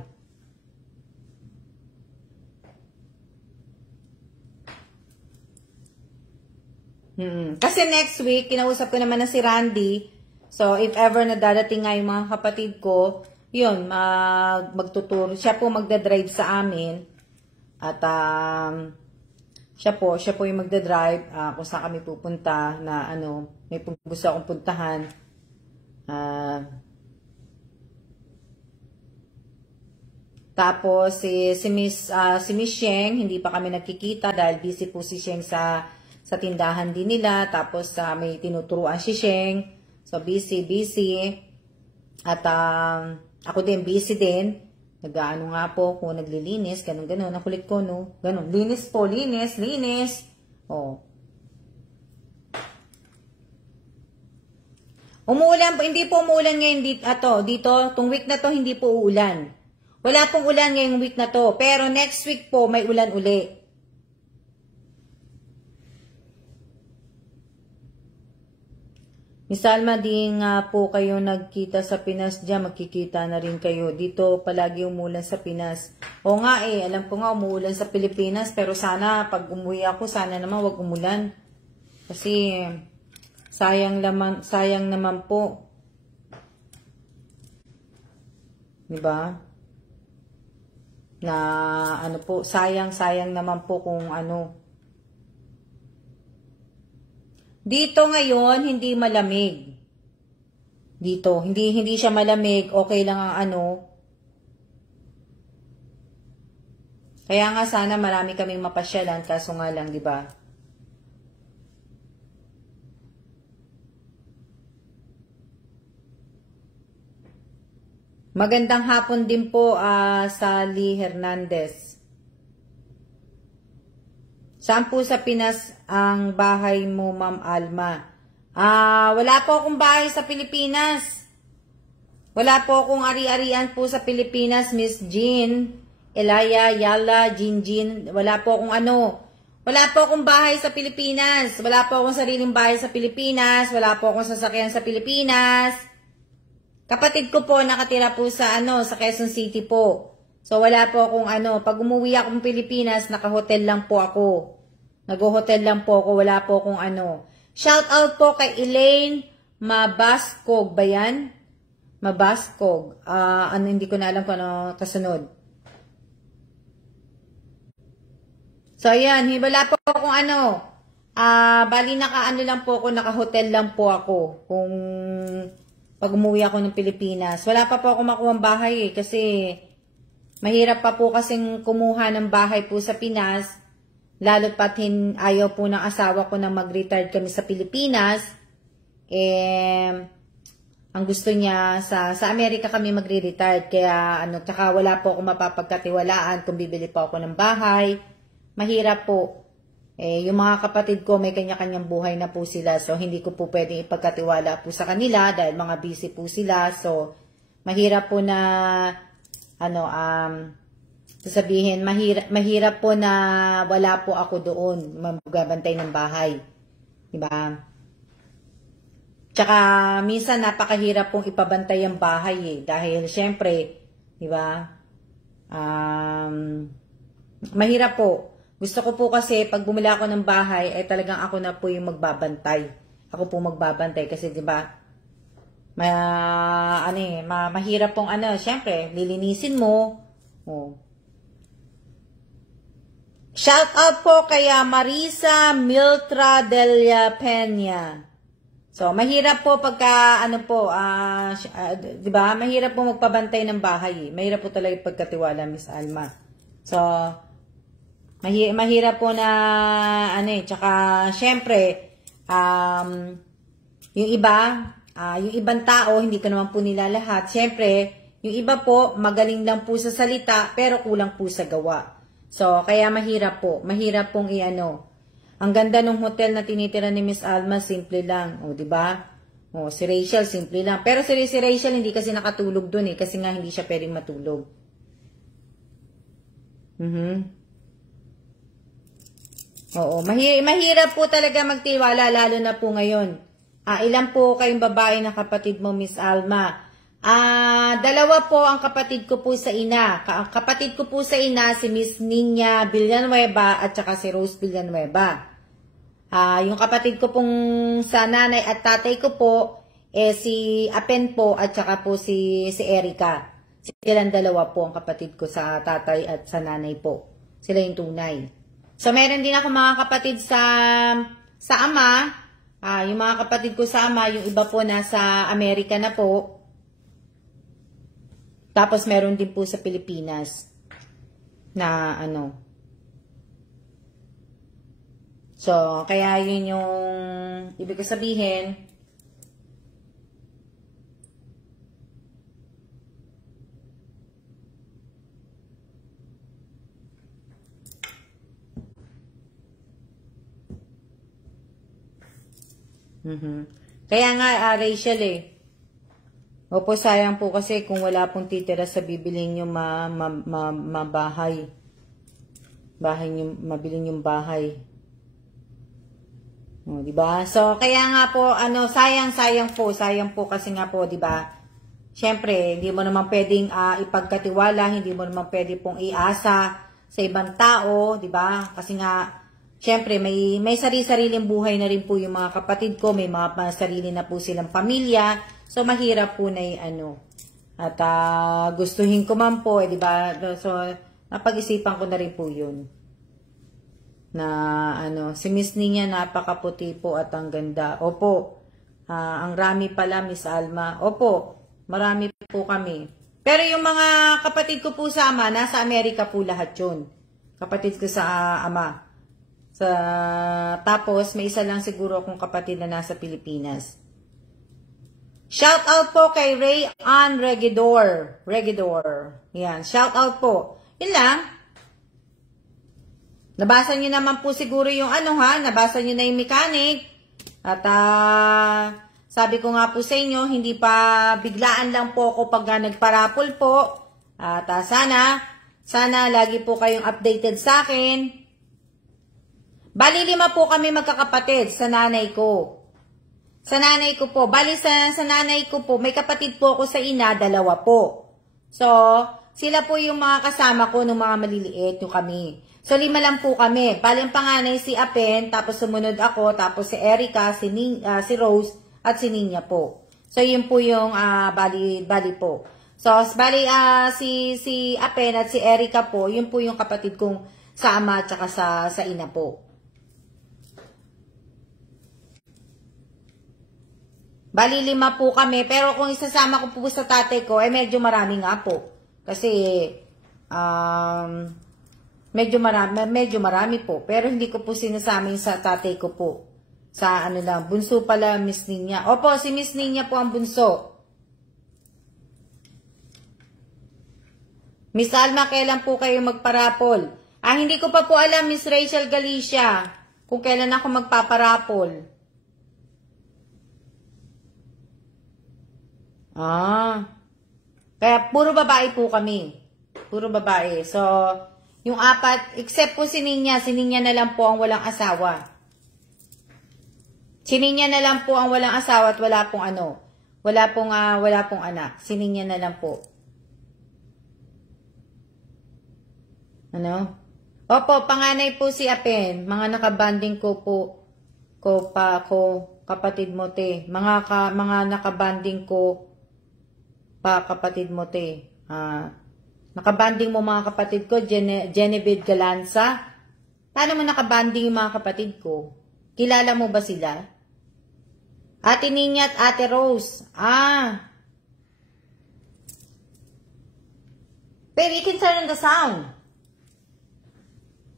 Kasi next week, kinausap ko naman na si Randy. So, if ever na dadating nga yung mga kapatid ko, yun, magtuturo. Siya po magdadrive sa amin. At, siya po yung magdadrive kung saan kami pupunta na may gusto akong puntahan. Tapos, si Miss Sheng, hindi pa kami nagkikita dahil busy po si Sheng sa tindahan din nila. Tapos, may tinuturuan si Sheng. So, busy. At, ako din, busy din. Nag-ano nga po kung naglilinis, ganun. Nakulit ko, no? Ganun. Linis po, linis. Oh. Umuulan po, hindi po umuulan ngayon dito. Tong week na to, hindi po uulan. Wala pong ulan ngayong week na to. Pero next week po, may ulan uli. Miss Alma, di nga po kayo nagkita sa Pinas dyan, magkikita na rin kayo. Dito palagi umulan sa Pinas. O nga alam ko nga umuulan sa Pilipinas, pero sana pag umuwi ako, sana naman wag umulan. Kasi sayang naman po. Diba? Na sayang naman po kung Dito ngayon, hindi malamig. Dito, hindi siya malamig. Okay lang ang Kaya nga sana marami kaming mapasyalan, kaso nga lang, di ba? Magandang hapon din po sa Lee Hernandez. Saan po sa Pinas ang bahay mo, Ma'am Alma? Wala po akong bahay sa Pilipinas. Wala po akong ari-arian po sa Pilipinas, Miss Jean, Elaya, Yala, Jinjin. Wala po akong Wala po akong bahay sa Pilipinas. Wala po akong sariling bahay sa Pilipinas. Wala po akong sasakyan sa Pilipinas. Kapatid ko po nakatira po sa sa Quezon City po. So wala po akong pag umuwi akong Pilipinas, naka-hotel lang po ako. Nag-hotel lang po ako, wala po akong Shout out po kay Elaine Mabaskog ba yan? Mabaskog. Hindi ko na alam kung ano kasunod. So ayan, wala po akong bali lang po ako, naka-hotel lang po ako. Kung pag umuwi ako ng Pilipinas. Wala pa po ako makuhang bahay kasi mahirap pa po kasing kumuha ng bahay po sa Pinas. Lalo pat ayaw po ng asawa ko na mag-retire kami sa Pilipinas. Ang gusto niya, sa Amerika kami magre-retire. Kaya tsaka wala po akong mapapagkatiwalaan kung bibili po ako ng bahay. Mahirap po. Yung mga kapatid ko may kanya-kanyang buhay na po sila. So hindi ko po pwedeng ipagkatiwala po sa kanila dahil mga busy po sila. So mahirap po na sasabihin, mahirap po na wala po ako doon, magbabantay ng bahay. Diba? Tsaka, minsan napakahirap pong ipabantay ang bahay dahil, syempre, diba? Mahirap po. Gusto ko po kasi, pag bumili ako ng bahay, talagang ako na po yung magbabantay. Ako po magbabantay kasi, diba? Mahirap pong syempre, lilinisin mo. Shout out po kay Marisa Miltra Delia Peña. So, mahirap po pagka, di ba? Mahirap po magpabantay ng bahay. Mahirap po talaga pagkatiwala, Miss Alma. So, mahirap po na, tsaka, syempre, yung ibang tao, hindi ko naman po nila lahat. Syempre, yung iba po, magaling lang po sa salita, pero kulang po sa gawa. So, kaya mahirap po. Mahirap pong Ang ganda ng hotel na tinitira ni Miss Alma, simple lang. O, diba? O, si Rachel, simple lang. Pero si Rachel, hindi kasi nakatulog dun kasi nga hindi siya pwedeng matulog. Oo, mahirap po talaga magtiwala, lalo na po ngayon. Ilan po kayong babae na kapatid mo, Miss Alma? Dalawa po ang kapatid ko po sa ina. Kapatid ko po sa ina, si Miss Nina Villanueva at saka si Rose Villanueva. Yung kapatid ko pong sa nanay at tatay ko po, si Apen po at saka po si Erica. Silang dalawa po ang kapatid ko sa tatay at sa nanay po. Sila yung tunay. So, meron din ako mga kapatid sa ama. Yung mga kapatid ko sa ama, yung iba po nasa Amerika na po. Tapos, meron din po sa Pilipinas na ano. So, kaya yun yung ibig ko sabihin. Kaya nga, Rachel Opo, sayang po kasi kung wala pong titira sa bibilhin yung mabahay. Mabiling yung bahay. O, diba? So, kaya nga po, sayang po kasi nga po, diba? Siyempre, hindi mo naman pwedeng ipagkatiwala, hindi mo naman pwede pong iasa sa ibang tao, diba? Kasi nga, siyempre, may sarili-sariling buhay na rin po yung mga kapatid ko, may mga sarili na po silang pamilya. So, mahirap po na At gustuhin ko man po, diba? So, napag-isipan ko na rin po yun. Na, si Miss Nina, napakaputi po at ang ganda. Opo, ang rami pala, Miss Alma. Opo, marami po kami. Pero yung mga kapatid ko po sa ama, nasa Amerika po lahat yun. Kapatid ko sa ama. Tapos, may isa lang siguro akong kapatid na nasa Pilipinas. Shout out po kay Ray Ann Regidor. Yan, shout out po. Yun lang. Nabasa nyo naman po siguro yung nabasa nyo na yung mechanic. At sabi ko nga po sa inyo, hindi pa biglaan lang po ako pag nagparapol po. At sana lagi po kayong updated sa akin. Bali 5 po kami magkakapatid sa nanay ko. Sa nanay ko po. Bali sa nanay ko po, may kapatid po ako sa ina, 2 po. So, sila po yung mga kasama ko nung mga maliliit, yung kami. So, 5 lang po kami. Bali ang panganay si Apen, tapos sumunod ako, tapos si Erica, si Rose, at si Nina po. So, yun po yung bali po. So, bali si Apen at si Erica po, yun po yung kapatid kong sa ama at saka sa ina po. Bali 5 po kami, pero kung isasama ko po sa tatay ko, medyo marami nga po. Kasi, medyo marami po. Pero hindi ko po sinasama sa tatay ko po. Sa lang, bunso pala, Miss Nina. Opo, si Miss Nina po ang bunso. Miss Alma, kailan po kayo magparapol? Hindi ko pa po alam, Miss Rachel Galicia, kung kailan ako magpaparapol. Kaya puro babae po kami. Puro babae. So, yung 4, except po si Nina na lang po ang walang asawa. Si Nina na lang po ang walang asawa at wala pong wala pong anak. Si Nina na lang po. Opo, panganay po si Apen. Mga nakabanding ko po. Kapatid mo te. Mga nakabanding ko kapatid mo te. Nakabanding mo mga kapatid ko, Genevieve Galanza. Paano mo nakabanding yung mga kapatid ko? Kilala mo ba sila? Ate Nina at Ate Rose. Baby, you can turn on the sound.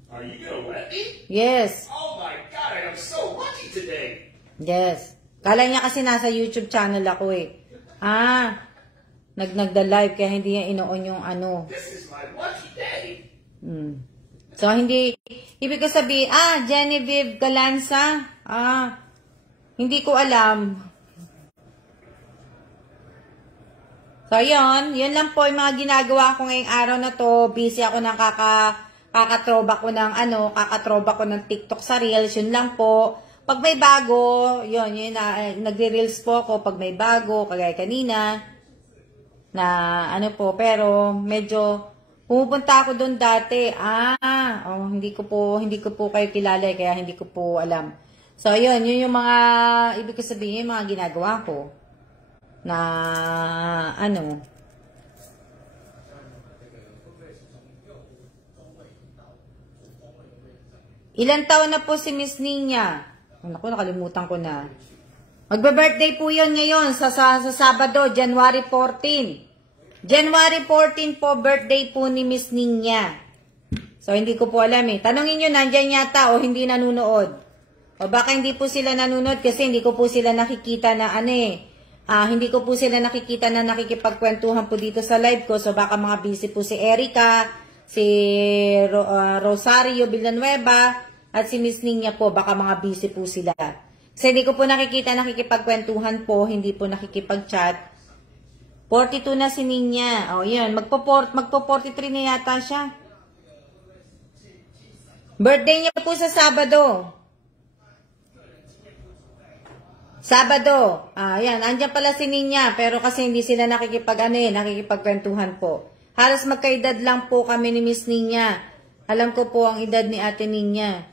Are you gonna let me? Yes. Oh my God, I am so lucky today. Yes. Kala niya kasi nasa YouTube channel ako Nagda-live kaya hindi niya ino-on yung This is my lucky day. So, hindi, ibig ko sabihin, Genevieve Galanza, hindi ko alam. So, yun lang po yung mga ginagawa ko ngayong araw na to. Busy ako ng kakatroba ko ng TikTok sa Reels, yun lang po. Pag may bago, nagre-Reels po ako pag may bago, kagaya kanina. na ano po, pero medyo pumupunta ako doon dati. Hindi ko po kayo kilala kaya hindi ko po alam. So, yun yung mga, ibig ko sabihin, mga ginagawa ko. Na, ano. Ilan taon na po si Miss Nina? Naku, nakalimutan ko na. Magbe-birthday po yun ngayon sa Sabado, January 14. January 14 po, birthday po ni Miss Nina. So, hindi ko po alam eh. Tanungin nyo, nandyan yata o hindi nanunood. O baka hindi po sila nanunood kasi hindi ko po sila nakikita na ano eh. Hindi ko po sila nakikita na nakikipagkwentuhan po dito sa live ko. So, baka mga busy po si Erica, si Rosario Villanueva, at si Miss Nina po. Baka mga busy po sila. Kasi hindi ko po nakikita nakikipagkwentuhan po, hindi po nakikipag-chat. 42 na si Nina. O, yan. Magpo-43 na yata siya. Birthday niya po sa Sabado. Sabado. Yan. Andiyan pala si Nina. Pero kasi hindi sila nakikipagkwentuhan po. Halos magkaedad lang po kami ni Miss Nina. Alam ko po ang edad ni Ate Nina.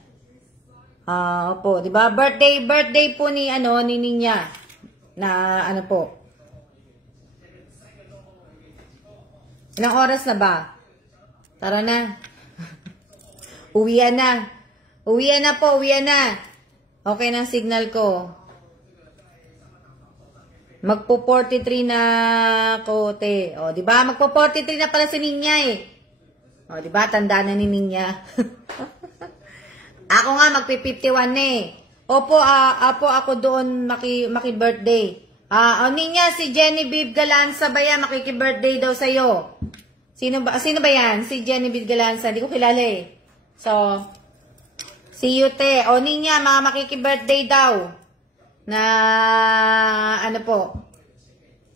Opo. Diba? Birthday po ni Nina. Na ano po. Ilang oras na ba? Tara na. Uwian na. Uwian na po, uwian na. Okay na ang signal ko. Magpo-43 na kote. O, di ba? Magpo-43 na pala si Ninya eh. O, di ba? Tanda na ni Ninya. Ako nga, magpi-51 na eh. Opo, ako doon maki-birthday. Ninya, si Genevieve Galanza ba yan? Makiki-birthday daw sa'yo. Sino ba yan? Si Genevieve Galanza. Hindi ko kilala eh. So, si Yute. Ninya, makiki-birthday daw. Na, ano po.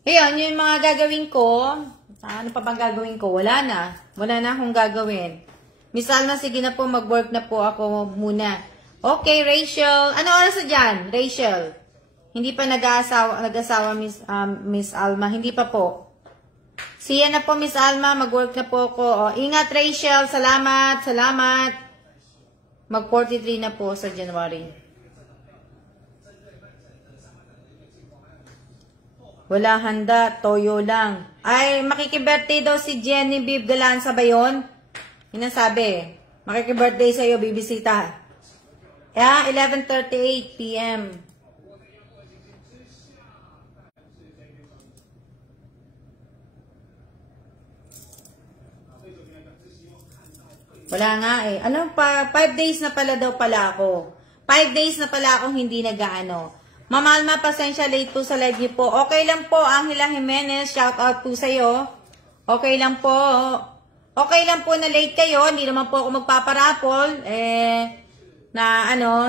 Ayun, yung mga gagawin ko. Ano pa bang gagawin ko? Wala na. Wala na akong gagawin. Miss Alma, sige na po, mag-work na po ako muna. Okay, Rachel. Ano oras na dyan, Rachel? Hindi pa nag-asawa Miss Alma. Hindi pa po. Siya na po, Miss Alma. Mag-work na po ako. Ingat, Rachel. Salamat. Salamat. Mag-43 na po sa January. Wala handa. Toyo lang. Ay, makiki-birthday daw si Genevieve Galanza ba yun? Yun ang sabi. Makiki-birthday sa'yo, bibisita. 11:38 p.m. Wala nga eh. 5 days na pala daw pala ako. 5 days na pala akong hindi nag-ano. Mamalma, pasensya, late po sa live niyo po. Okay lang po, Angela Jimenez, shout out po sa'yo. Okay lang po. Okay lang po na late kayo. Hindi naman po ako magpaparapol.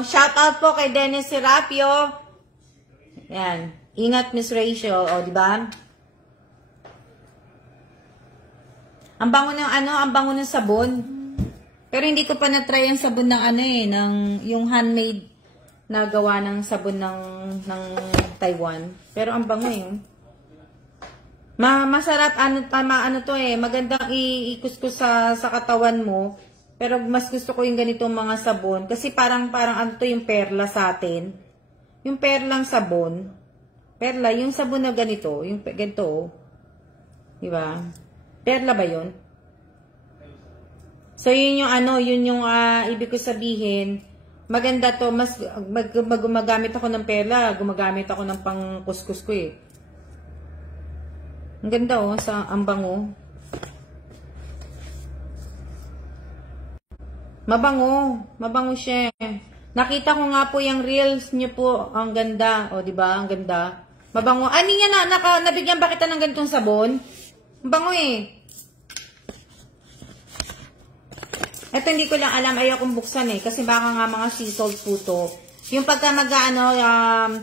Shout out po kay Dennis Serapio. Yan. Ingat, Miss Rachel. O, diba? Ang bango ng ang bango ng sabon. Pero hindi ko pa na-try ang sabon ng yung handmade na gawa ng sabon ng Taiwan. Pero ang bango eh. Masarap to eh. Magandang ikuskus sa katawan mo. Pero mas gusto ko yung ganitong mga sabon kasi parang yung perla sa atin. Yung perlang sabon. Perla, yung sabon na ganito, yung ganito. Di ba? Perla ba 'yon? So, yun yung ibig ko sabihin, maganda to, mas gumagamit ako ng perla, gumagamit ako ng pang-kuskus ko eh. Ang ganda ang bango. Mabango siya. Nakita ko nga po yung reels niyo po, ang ganda. O, di ba? Ang ganda. Mabango. Ano yan nabigyan ba kita ng ganitong sabon? Ang bango eh. Ito hindi ko lang alam, ayokong buksan eh. Kasi baka nga mga sea salt po to. Yung pagka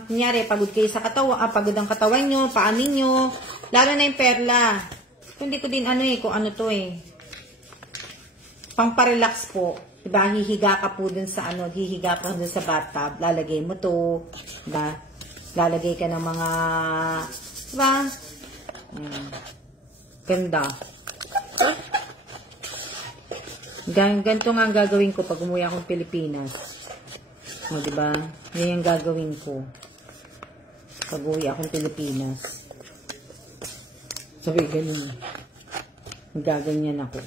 kunyari, pagod kayo sa katawan, pagod ang katawan nyo, paan ninyo, lalo na yung perla. Hindi ko din kung ano to eh. Pang-parelax po. Diba, hihiga ka po dun sa hihiga ka dun sa bathtub, lalagay mo to, diba? Lalagay ka ng mga, diba? Ganda. Ganito nga ang gagawin ko pag umuwi akong Pilipinas. O, diba? Yan yung gagawin ko. Pag uwi akong Pilipinas. Sabi, ganun. Gaganyan ako.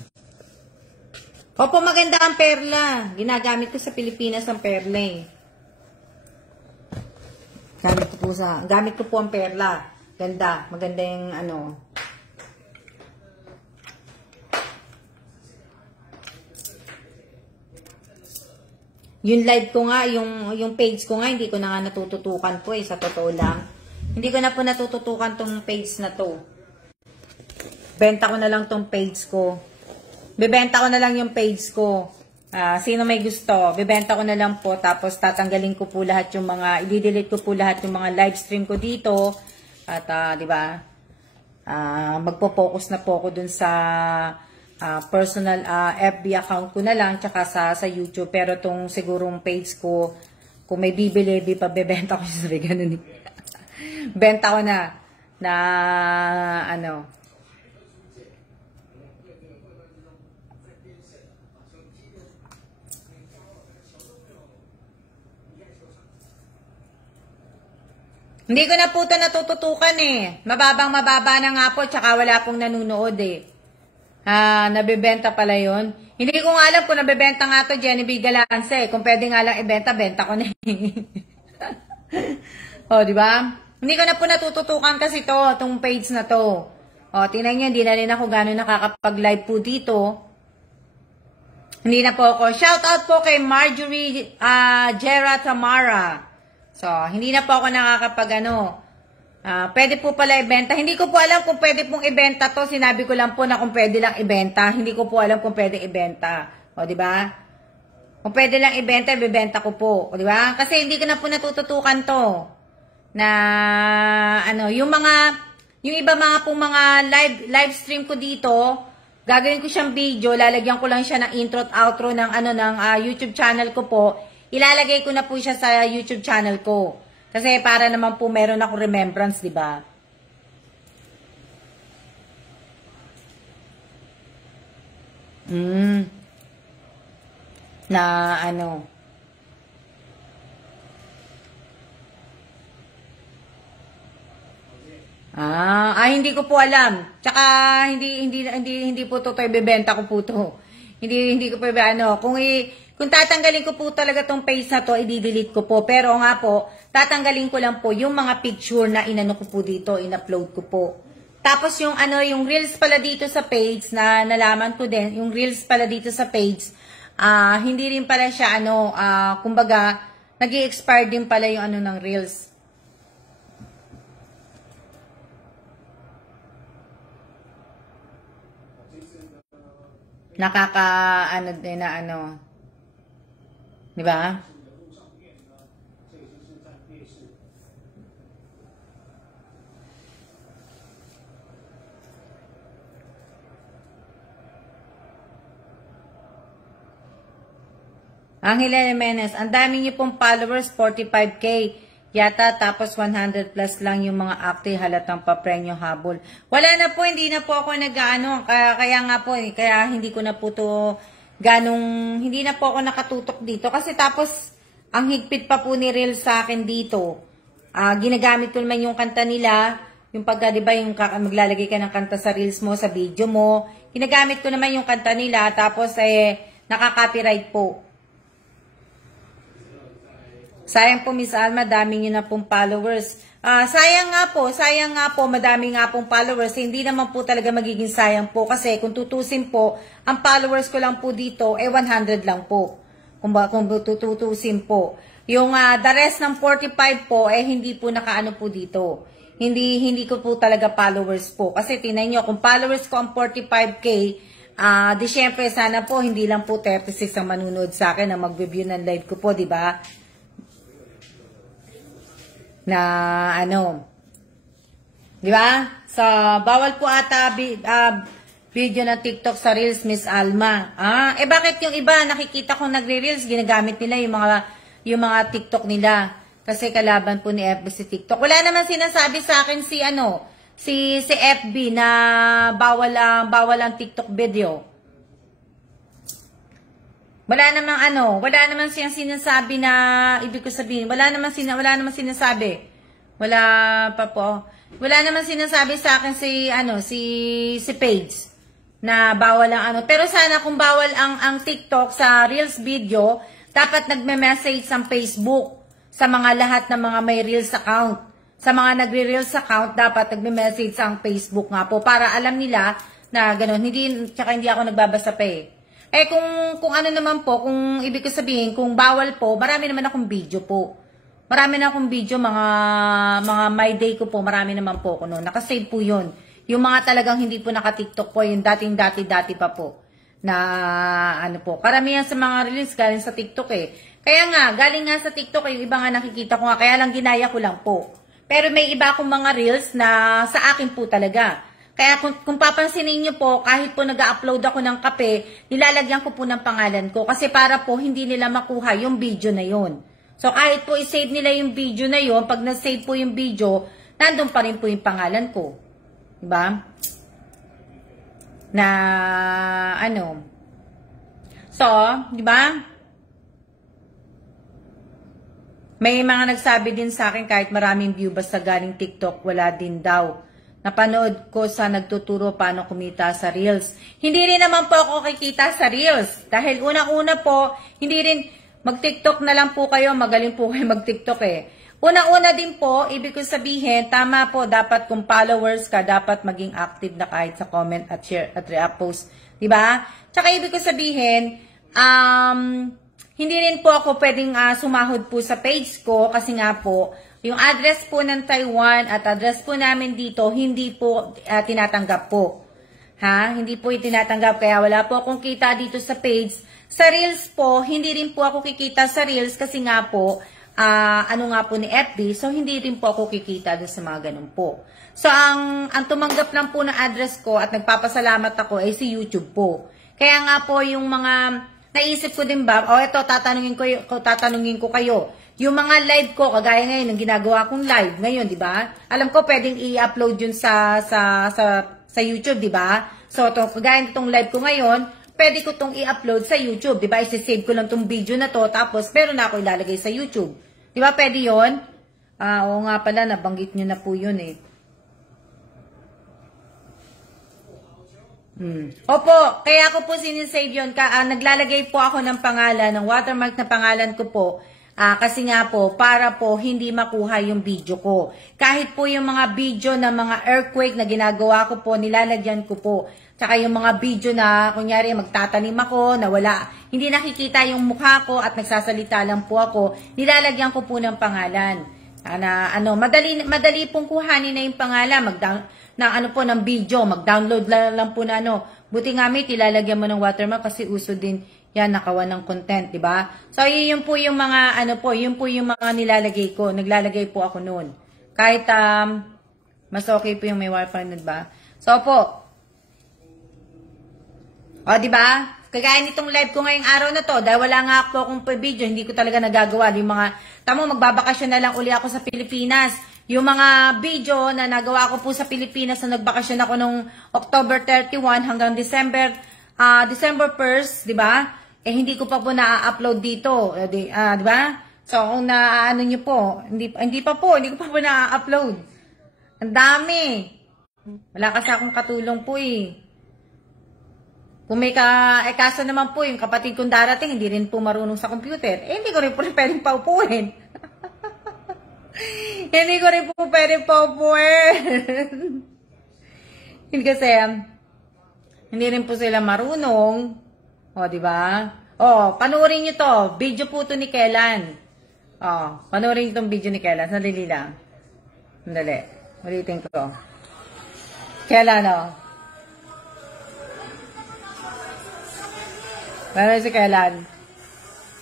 Opo, maganda ang perla. Ginagamit ko sa Pilipinas ang perla eh. Gamit ko po ang perla. Ganda. Maganda yung ano. Yung live ko nga, yung page ko nga, hindi ko na nga natututukan po eh, sa totoo lang. Hindi ko na po natututukan tong page na to. Benta ko na lang tong page ko. Bebenta ko na lang yung page ko. Sino may gusto, bebenta ko na lang po, tapos tatanggalin ko po lahat yung mga, i-delete ko po lahat yung mga live stream ko dito. At, di ba, magpo-focus na po ako dun sa personal FB account ko na lang, tsaka sa YouTube. Pero tong sigurong page ko, kung may bibili, bebenta ko siya, ganun. Benta ko na ano, hindi ko na po ito natututukan eh. Mababa na nga po, tsaka wala pong nanunood eh. Nabibenta pala yun. Hindi ko nga alam kung nabibenta nga to Genevieve Galance eh. Kung pwede nga lang ibenta, benta ko na eh. O, di ba? Hindi ko na po natututukan kasi to, itong page na to. O, tingnan nyo, hindi na rin ako gano'n nakakapag-live po dito. Hindi na po ako. Shout out po kay Marjorie Jera Tamara. So, hindi na po ako nakakapag pwede po pala ibenta. Hindi ko po alam kung pwede pong ibenta to. Sinabi ko lang po na kung pwede lang ibenta. Hindi ko po alam kung pwede ibenta. O, di ba? Kung pwede lang ibenta, ibebenta ko po. O, di ba? Kasi hindi ko na po natututukan to. Na, yung iba mga pong mga live stream ko dito, gagawin ko siyang video, lalagyan ko lang siya ng intro at outro ng, YouTube channel ko po. Ilalagay ko na po siya sa YouTube channel ko. Kasi para naman po meron ako remembrance, di ba? Na hindi ko po alam. Tsaka hindi po to ibebenta ko po to. Hindi ko po kung tatanggalin ko po talaga tong page na to, i-delete ko po. Pero nga po, tatanggalin ko lang po yung mga picture na inano ko po dito, in-upload ko po. Tapos yung yung reels pala dito sa page na nalaman ko din, yung reels pala dito sa page, hindi rin pala siya kumbaga, nag-i-expire din pala yung ng reels. Din na di ba? Angela Jimenez, ang dami niyo pong followers, 45K yata, tapos 100 plus lang yung mga active, halatang pa-premyo habol. Wala na po, hindi na po ako kaya nga po, kaya hindi ko na po to hindi na po ako nakatutok dito. Kasi tapos, ang higpit pa po ni Reels sa akin dito. Ginagamit ko naman yung kanta nila, yung pagka, diba, yung maglalagay ka ng kanta sa Reels mo, sa video mo. Ginagamit ko naman yung kanta nila, tapos nakaka-copyright po. Sayang po, Miss Alma, dami nyo na pong followers. Sayang nga po, madami nga pong followers. Hindi naman po talaga magiging sayang po kasi kung tutusin po, ang followers ko lang po dito 100 lang po. Kung tutusin po. Yung the rest ng 45 po, hindi po nakaano po dito. Hindi ko po talaga followers po. Kasi tingnan nyo, kung followers ko ang 45K, di syempre sana po, hindi lang po 36 ang manunood sa akin na mag-review ng live ko po, di ba? Na di ba? So, bawal po ata video na TikTok sa Reels, Miss Alma. Bakit yung iba nakikita kong nagre-Reels, ginagamit nila yung mga TikTok nila. Kasi kalaban po ni FB si TikTok. Wala naman sinasabi sa akin si FB na bawal ang TikTok video. Wala namang siyang sinasabi na ibig ko sabihin, wala namang sinasabi. Wala pa po. Wala namang sinasabi sa akin si Paige na bawal ang Pero sana kung bawal ang TikTok sa Reels video, dapat nagme-message ang Facebook sa mga lahat ng mga may Reels account. Sa mga nagre-Reels account, dapat nagme-message ang Facebook nga po para alam nila na gano'n. Tsaka hindi ako nagbabasa pa eh. Kung ano naman po, kung ibig ko sabihin, kung bawal po, marami naman akong video po. Marami na akong video, mga my day ko po, marami naman po ako noon. Nakasave po yun. Yung mga talagang hindi po naka-TikTok po, yung dati pa po. Na po, karamihan sa mga release galing sa TikTok eh. Kaya nga, galing nga sa TikTok yung iba nga nakikita ko nga, kaya lang ginaya ko lang po. Pero may iba akong mga reels na sa akin po talaga. Kaya kung papansinin niyo po, kahit po nag-upload ako ng kape, nilalagyan ko po ng pangalan ko. Kasi para po hindi nila makuha yung video na yon. So kahit po i-save nila yung video na yon, pag na-save po yung video, nandun pa rin po yung pangalan ko. Diba? Na So, diba? May mga nagsabi din sa akin kahit maraming view basta galing TikTok, wala din daw. Napanood ko sa nagtuturo paano kumita sa Reels. Hindi rin naman po ako kikita sa Reels. Dahil unang-una po, hindi rin mag-TikTok na lang po kayo, magaling po kayo mag-TikTok eh. Unang-una din po, ibig ko sabihin, tama po, dapat kung followers ka, dapat maging active na kahit sa comment at share at repost. Diba? Tsaka ibig ko sabihin, hindi rin po ako pwedeng sumahod po sa page ko kasi nga po, yung address po ng Taiwan at address po namin dito, hindi po tinatanggap po. Hindi po itinatanggap, kaya wala po akong kita dito sa page. Sa Reels po, hindi rin po ako kikita sa Reels kasi nga po, nga po ni FB, so hindi rin po ako kikita doon sa mga ganun po. So, ang tumanggap lang po ng address ko at nagpapasalamat ako ay si YouTube po. Kaya nga po yung mga naisip ko din ba, ito, tatanungin ko kayo. Yung mga live ko, kagaya ngayon, ng ginagawa kong live ngayon, di ba? Alam ko, pwedeng i-upload yun sa YouTube, di ba? So, kagaya itong live ko ngayon, pwede ko itong i-upload sa YouTube, di ba? I-save ko lang itong video na to, tapos meron na ako ilalagay sa YouTube. Di ba? Pwede yun? Oo nga pala, nabanggit nyo na po yun eh. Opo, kaya ako po sinisave yun. Naglalagay po ako ng pangalan, ng watermark na pangalan ko po. Kasi nga po, para po hindi makuha yung video ko. Kahit po yung mga video na mga earthquake na ginagawa ko po, nilalagyan ko po. Tsaka yung mga video na, kunyari, magtatanim ako, na wala, hindi nakikita yung mukha ko at nagsasalita lang po ako, nilalagyan ko po ng pangalan. Madali pong kuhanin na yung pangalan, ng video, mag-download lang po na Buti nga may tilalagyan mo ng watermark kasi uso din yan, nakawan ng content, di ba? So, yun po yung mga, yun po yung mga nilalagay ko. Naglalagay po ako noon. Kahit, mas okay po yung may watermark, ba? So, po. Di ba? Kagaya nitong live ko ngayong araw na to, dahil wala nga ako akong video, hindi ko talaga nagagawa. Yung mga, magbabakasyon na lang uli ako sa Pilipinas. Yung mga video na nagawa ko po sa Pilipinas na nagbakasyon ako nung October 31 hanggang December 1st, di ba? Hindi ko pa po na-upload dito, di ba? So, kung nyo po, hindi ko pa po na-upload. Ang dami. Wala kasi akong katulong po eh. Kung may kaso naman po, yung kapatid kong darating, hindi rin po marunong sa computer, hindi ko rin po pwedeng paupuin. Hindi ko rin po pwedeng paupuin. Hindi kasi, hindi rin po sila marunong. Di ba? Panoorin nyo to. Video po to ni Kellan. Panoorin nyo tong video ni Kellan. Sandali lang. Sandali. Ulitin ko. Kellan, Pero si Kellan,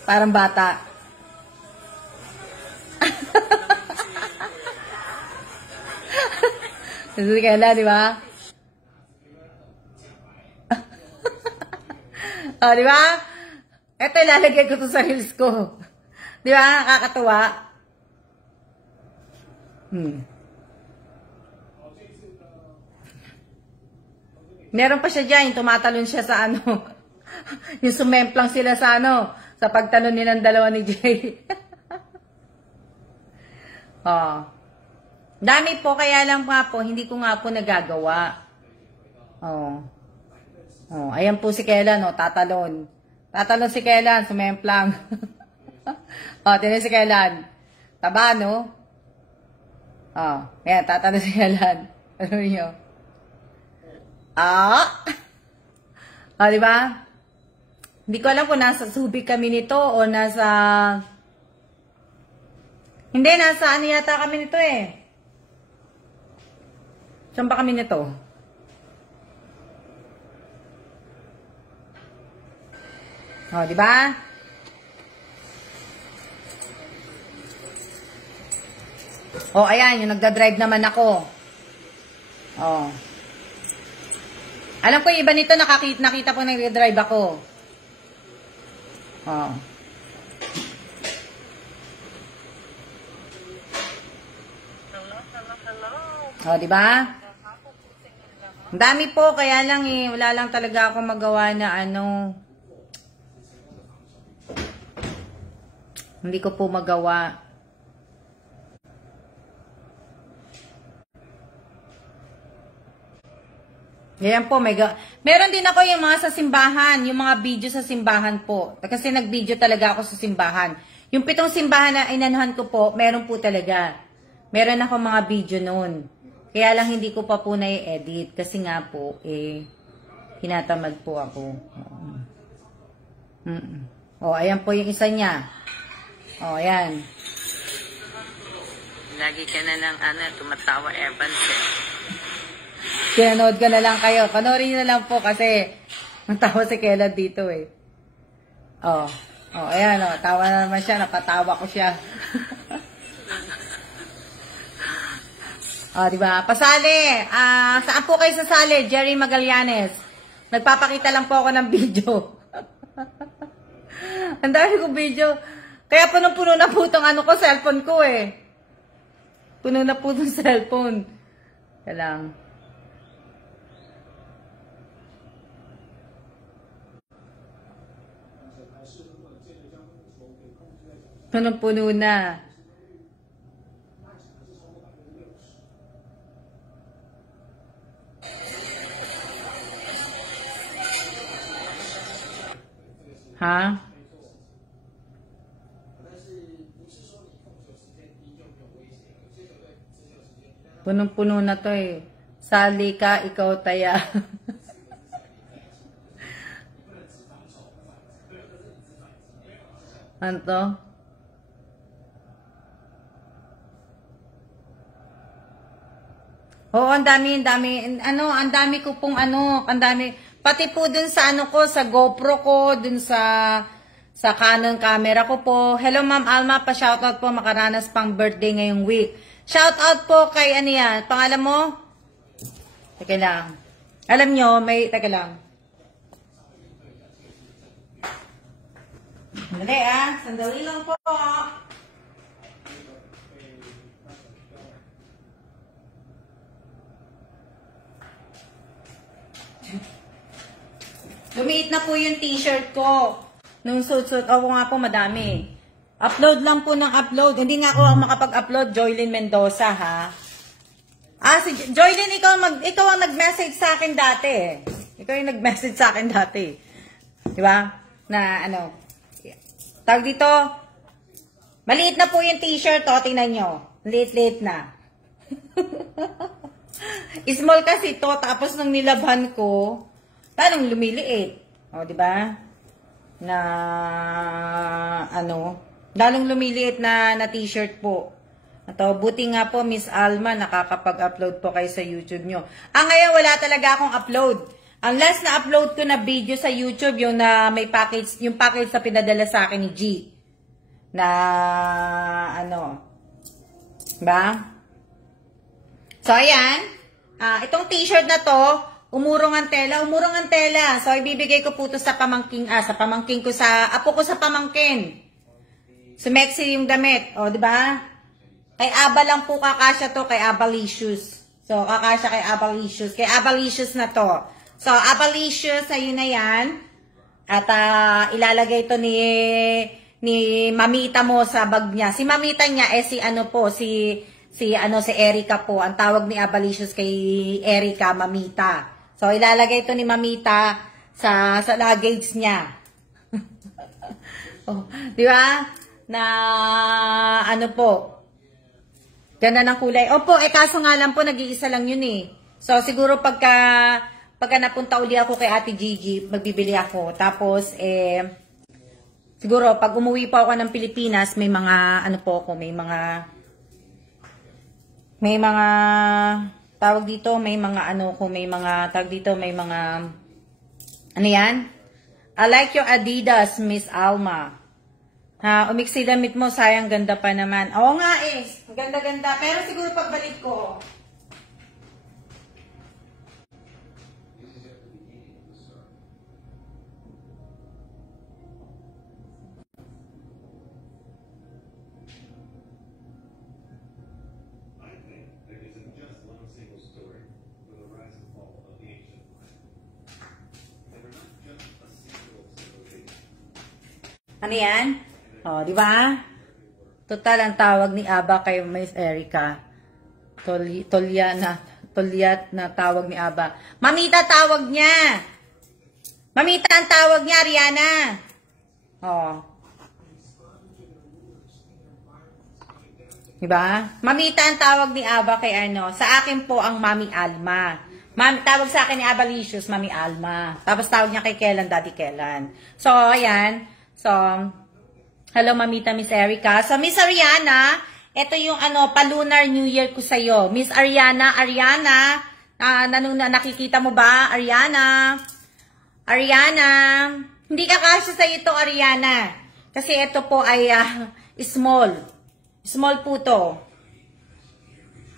parang bata. Si Kellan, di ba? Di ba? Ito, ilalagay ko to sa reels ko. Di ba? Nakakatuwa. Meron pa siya dyan, yung tumatalon siya sa ano. Yung sumemplang sila sa ano, sa pagtalon nilang dalawa ni Jay. Oh. Dami po, kaya lang nga po, hindi ko nga po nagagawa. Oh. Oh, ayan po si Kellan, oh, tatalon. Tatalon si Kellan, sumemplang. Oh, tinan si Kellan. Taba, no? Oh, ayan, tatalon si Kellan. Ano nyo? Ah! Oh, di ba? Hindi ko alam kung nasa Subic kami nito o nasa... Hindi, nasa ano yata kami nito eh. Saan ba kami nito? Oh, di ba? Oh, ayan, yung nagda-drive naman ako. Oh. Alam ko yung iba nito nakita po nagda-drive ako. Oh. Oh, di ba? Ang dami po, kaya lang eh, wala lang talaga ako magawa na ano. Hindi ko po magawa. Yan po, meron din ako yung mga sa simbahan, yung mga video sa simbahan po. Kasi nag-video talaga ako sa simbahan. Yung 7 simbahan na inanuhan ko po, meron po talaga. Meron ako mga video noon. Kaya lang hindi ko pa po na-edit. Kasi nga po, hinatamad po ako. Oh, ayan po yung isa niya. Oh, ayan. Lagi ka na lang, tumatawa, Evans, eh. Pinanood ko na lang kayo. Panoorin nyo na lang po kasi natawa si Kellan dito eh. Oh. Oh, ayan oh. Tawa na naman siya. Napatawa ko siya. Oh, diba? Pasali. Saan po kayo sasali? Jerry Magallanes. Nagpapakita lang po ako ng video. Ang dami kong video. Kaya punong-puno na po itong ano ko, cellphone ko eh. Puno na po itong cellphone. Kaya lang. Punong-puno na. Ha? Punong-puno na to eh. Sali ka, ikaw taya. Ano to? Oo, ang dami, ang dami ko pong ang dami, pati po dun sa ko, sa GoPro ko, dun sa Canon camera ko po. Hello Ma'am Alma, pa-shoutout po, makaranas pang birthday ngayong week. Shoutout po kay yan, pangalan mo? Teka lang. Alam nyo, teka lang. Dali sandali lang po. Lumiit na po yung t-shirt ko. Nung suit-suit, ako nga po madami. Upload lang po ng upload. Hindi nga ako makapag-upload, Joylyn Mendoza, ha? Si Joylyn, ikaw ang nag-message sa akin dati, eh. Ikaw yung nag-message sa akin dati. Diba? Na, tawag dito, maliit na po yung t-shirt, tingnan nyo. Liit-liit na. Small kasi to, tapos nung nilabhan ko, parang lumiliit. O, diba? Na, lalong lumiliit na t-shirt po. Ito, buti nga po, Miss Alma, nakakapag-upload po kayo sa YouTube nyo. Ngayon, wala talaga akong upload. Ang last na upload ko na video sa YouTube, yung na may package, yung package na pinadala sa akin ni G. Na, ba? So, ayan. Itong t-shirt na to, umurong ang tela. So, ibibigay ko po ito sa pamangking, ko apo ko sa pamangkin. Sumeksi yung damit. O, di ba? Kay Aba lang po kakasya to, kay Abalicious. So, kakasya kay Abalicious. Kay Abalicious na to. So, Abalicious, ayun na yan. At ilalagay ito ni Mamita mo sa bag niya. Si Mamita niya, si Erica po. Ang tawag ni Abalicious kay Erica, Mamita. So, ilalagay ito ni Mamita sa luggage niya. Oh, di ba? Na, ganda ng kulay. Opo, kaso nga lang po, nag-iisa lang yun eh. So, siguro pagka napunta uli ako kay Ate Gigi, magbibili ako. Tapos, siguro, pag umuwi po ako ng Pilipinas, may mga, tawag dito, I like your Adidas, Miss Alma. Umiksi damit mo, sayang ganda pa naman. Oo nga ganda-ganda. Pero siguro pagbalik ko, ano yan? O, di ba? Total, ang tawag ni Aba kay Miss Erica. Tolyat na tawag ni Aba. Mamita tawag niya. Mamita ang tawag niya, Rihanna. O. Di ba? Mamita ang tawag ni Aba kay sa akin po ang Mami Alma. Tawag sa akin ni Abalicious, Mami Alma. Tapos tawag niya kay Kellan, Daddy Kellan. So, ayan. So, hello Mamita, Miss Erica. So, Miss Ariana, ito yung pa-Lunar New Year ko sa'yo. Miss Ariana, nakikita mo ba? Ariana, hindi ka kasya sa'yo ito, Ariana. Kasi ito po ay small. Small po to.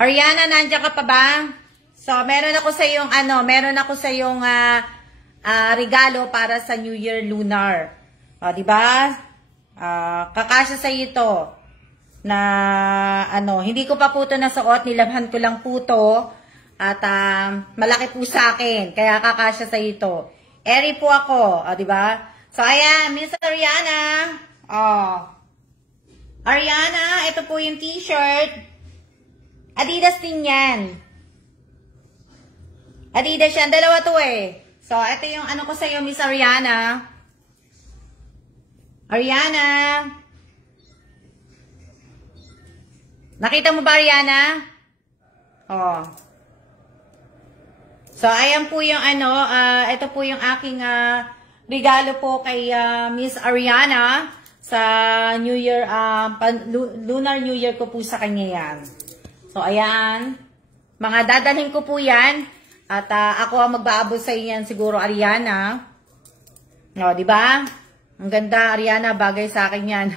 Ariana, nandiyan ka pa ba? So, meron ako sa'yong regalo para sa New Year Lunar. O, diba? Kakasya sa ito na hindi ko pa po ito nasuot, nilabhan ko lang po ito at malaki po sa akin, kaya kakasya sa ito. Eri po ako, o, diba? So, ayan, Miss Ariana. Ariana, ito po yung t-shirt. Adidas din yan. Adidas yan, dalawa to eh. So, ito yung ko sa'yo, Miss Ariana. Ariana. Nakita mo ba, Ariana? So, ayan po yung ito po yung aking regalo po kay Miss Ariana sa New Year, Lunar New Year ko po sa kanya yan. So, ayan. Mga dadalhin ko po yan. At ako ang magbaabot sa inyo yan siguro, Ariana. O, di ba? Ang ganda, Ariana, bagay sa akin yan.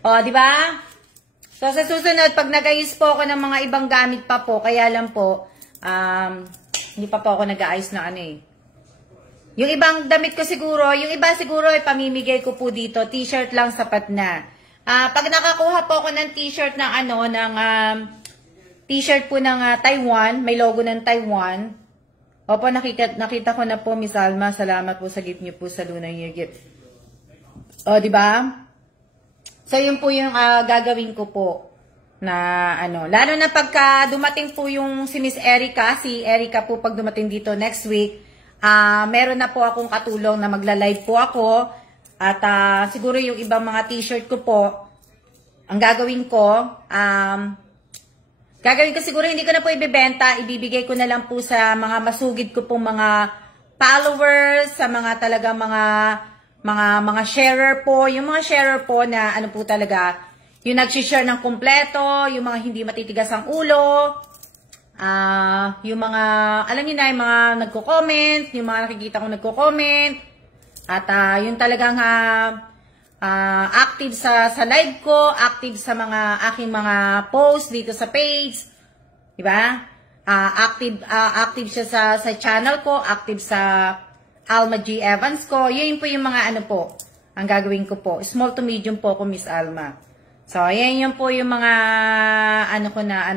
O, di ba? So, sa susunod, pag nag-ayos po ako ng mga ibang gamit pa po, kaya lang po, hindi pa po ako nag-aayos na Yung ibang damit ko siguro, yung iba siguro, pamimigay ko po dito. T-shirt lang, sapat na. Pag nakakuha po ako ng t-shirt ng t-shirt po ng Taiwan, may logo ng Taiwan. Opo, nakita ko na po, Miss Alma. Salamat po sa gift niyo po sa Lunar Year gift. O, di ba? So, yun po yung gagawin ko po na lalo na pagka dumating po yung si Miss Erica, po pag dumating dito next week, meron na po akong katulong na magla-live po ako at siguro yung ibang mga t-shirt ko po, ang gagawin ko siguro hindi ko na po ibebenta, ibibigay ko na lang po sa mga masugid ko pong mga followers, sa mga talaga mga sharer po, yung mga sharer po na po talaga, yung nag-share ng kumpleto, yung mga hindi matitigas ang ulo, yung mga, alam niyo na, yung mga nagko-comment, yung mga nakikita ko nagko-comment, at yung talagang active sa live ko, active sa mga aking mga posts dito sa page, di ba? Active siya sa channel ko, active sa Alma G. Evans ko. Yun po yung mga po, ang gagawin ko po. Small to medium po ko, Miss Alma. So, ayan yun po yung mga ko na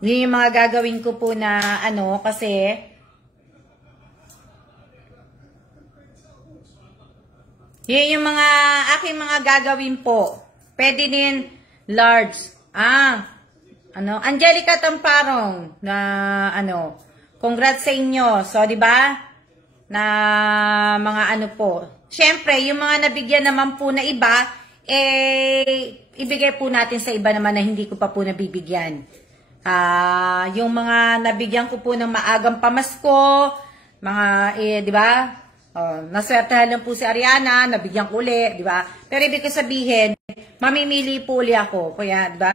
Yun yung mga gagawin ko po na ano, kasi yun yung mga aking mga gagawin po. Pwede din large. Angelica Tamparong na ano, congrats sa inyo. So, di ba? Na mga ano po. Siyempre, yung mga nabigyan naman po na iba, ibigay po natin sa iba naman na hindi ko pa po nabibigyan. Yung mga nabigyan ko po ng maagang pamasko, mga, di ba? Naswertehan lang po si Ariana, nabigyan ko uli, di ba? Pero ibig ko sabihin, mamimili po uli ako. Kaya, di ba?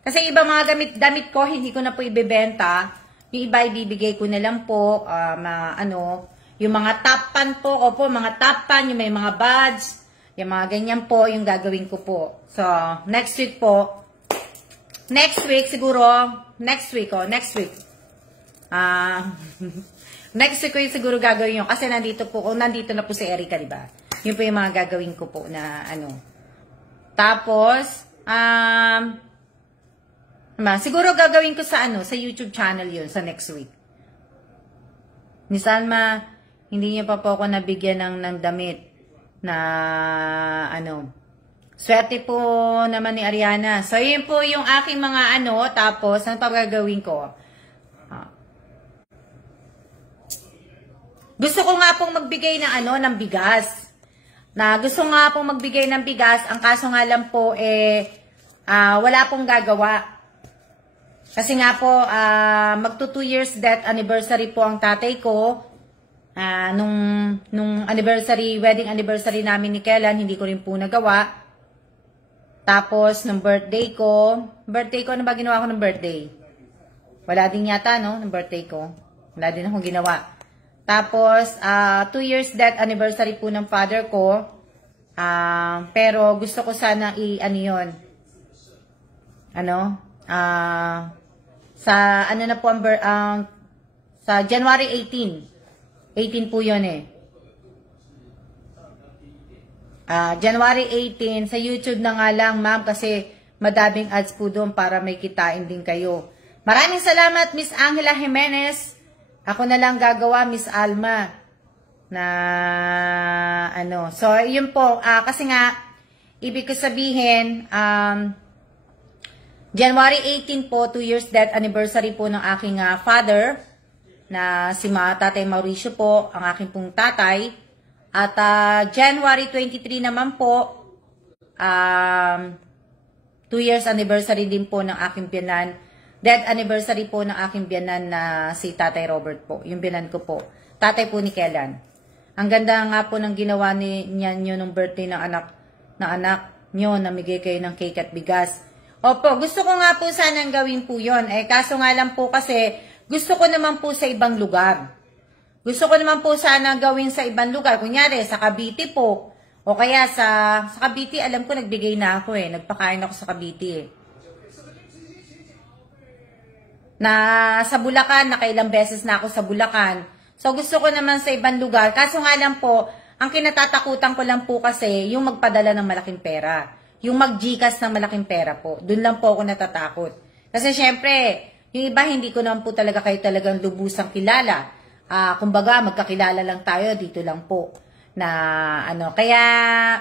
Kasi iba mga damit ko, hindi ko na po ibebenta. Yung iba ibibigay ko na lang po, yung mga top pan po, mga top pan, yung may mga buds, yung mga ganyan po, yung gagawin ko po. So, next week po, next week. Next week ko yung siguro gagawin yun. Kasi nandito na po si Erica, di ba? Yun po yung mga gagawin ko po na ano. Tapos, siguro gagawin ko sa sa YouTube channel yun, sa next week. Ni Salma, hindi niya pa po ako nabigyan ng damit na swerte po naman ni Ariana. So, yun po yung aking mga tapos, ano pa gagawin ko? Gusto ko nga pong magbigay ng bigas. Gusto nga pong magbigay ng bigas, ang kaso nga lang po, wala pong gagawa. Kasi nga po, magto 2 years death anniversary po ang tatay ko. Nung wedding anniversary namin ni Kellan, hindi ko rin po nagawa. Tapos, nung birthday ko, ano ba ginawa ko ng birthday? Wala din yata, no? Ng birthday ko. Wala din akong ginawa. Tapos, 2 years death anniversary po ng father ko. Pero, gusto ko sana yun. Sa January 18. 18 po yun January 18, sa YouTube na nga lang, ma'am, kasi madaming ads po doon para may kitain din kayo. Maraming salamat, Miss Angela Jimenez. Ako na lang gagawa, Miss Alma. So, yun po. Kasi nga, ibig ko sabihin, January 18 po, 2 years death anniversary po ng aking father, na si Tatay Mauricio po, ang aking pong tatay. At January 23 naman po, 2 years anniversary din po ng aking biyanan. Death anniversary po ng aking biyanan na si Tatay Robert po. Yung biyanan ko po. Tatay po ni Kellan. Ang ganda nga po ng ginawa niya nung birthday ng anak nyo. Namigay kayo ng cake at bigas. Opo, gusto ko nga po sanang gawin po yun. Kaso nga lang po kasi gusto ko naman po sa ibang lugar. Gusto ko naman po sana gawin sa ibang lugar. Kunyari, sa Cavite po. O kaya sa Cavite, alam ko nagbigay na ako Nagpakain ako sa Cavite sa Bulacan, nakailang beses na ako sa Bulacan. So, gusto ko naman sa ibang lugar. Kaso nga lang po, ang kinatatakutan ko lang po kasi, yung magpadala ng malaking pera. Yung mag-GCash ng malaking pera po. Doon lang po ako natatakot. Kasi syempre, yung iba hindi ko naman po talaga kayo talagang lubusang kilala. Kumbaga, magkakilala lang tayo, dito lang po. Kaya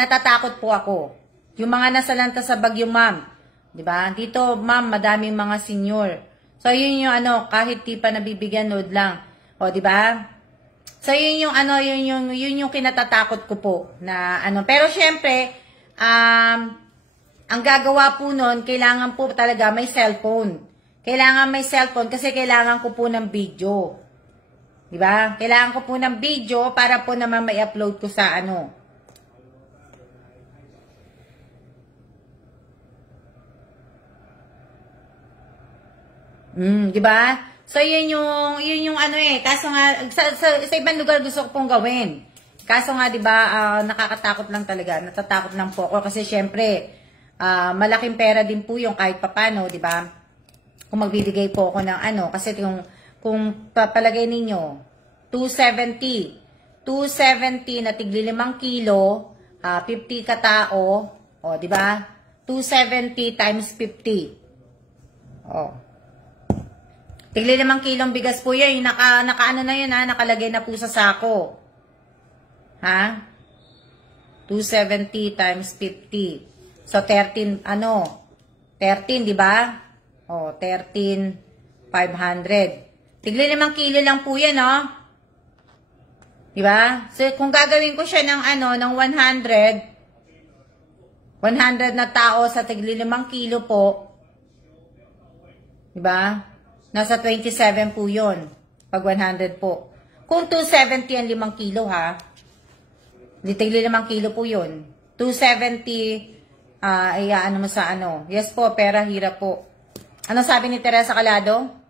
natatakot po ako. Yung mga nasalanta sa Bagyo, ma'am. Diba? Dito, ma'am, madaming mga senior. So, yun yung kahit di pa nabibigyan, load lang. O, diba? So, yun yung kinatatakot ko po. Pero syempre, ang gagawa po nun, kailangan po talaga may cellphone. Kailangan may cellphone kasi kailangan ko po ng video. Diba? Kailangan ko po ng video para po naman may upload ko sa diba? So, yun yung kaso nga, sa ibang lugar gusto ko pong gawin. Kaso nga, diba, nakakatakot lang talaga. Natatakot lang po ako kasi syempre, malaking pera din po yung kahit papano, diba? Kung magbibigay po ako ng kasi kung papalagay ninyo, 270 na tigli 5 kilo, 50 katao, o, diba? 270 times 50. Oh. Tigli 5 kilong bigas po yan. Naka ano na yun ha. Nakalagay na po sa sako. Ha? 270 times 50. So, 13, 13, di ba? O, 13,500. Tigli 5 kilo lang po yan, Di ba? So, kung gagawin ko siya ng ng 100 na tao sa tigli 5 kilo po, di ba? Nasa 27 po yun. Pag 100 po. Kung 270 ang 5 kilo, ha? Tigli 5 kilo po yun. 270, ano mo sa Yes po, pera, hirap po. Ano sabi ni Teresa Calado?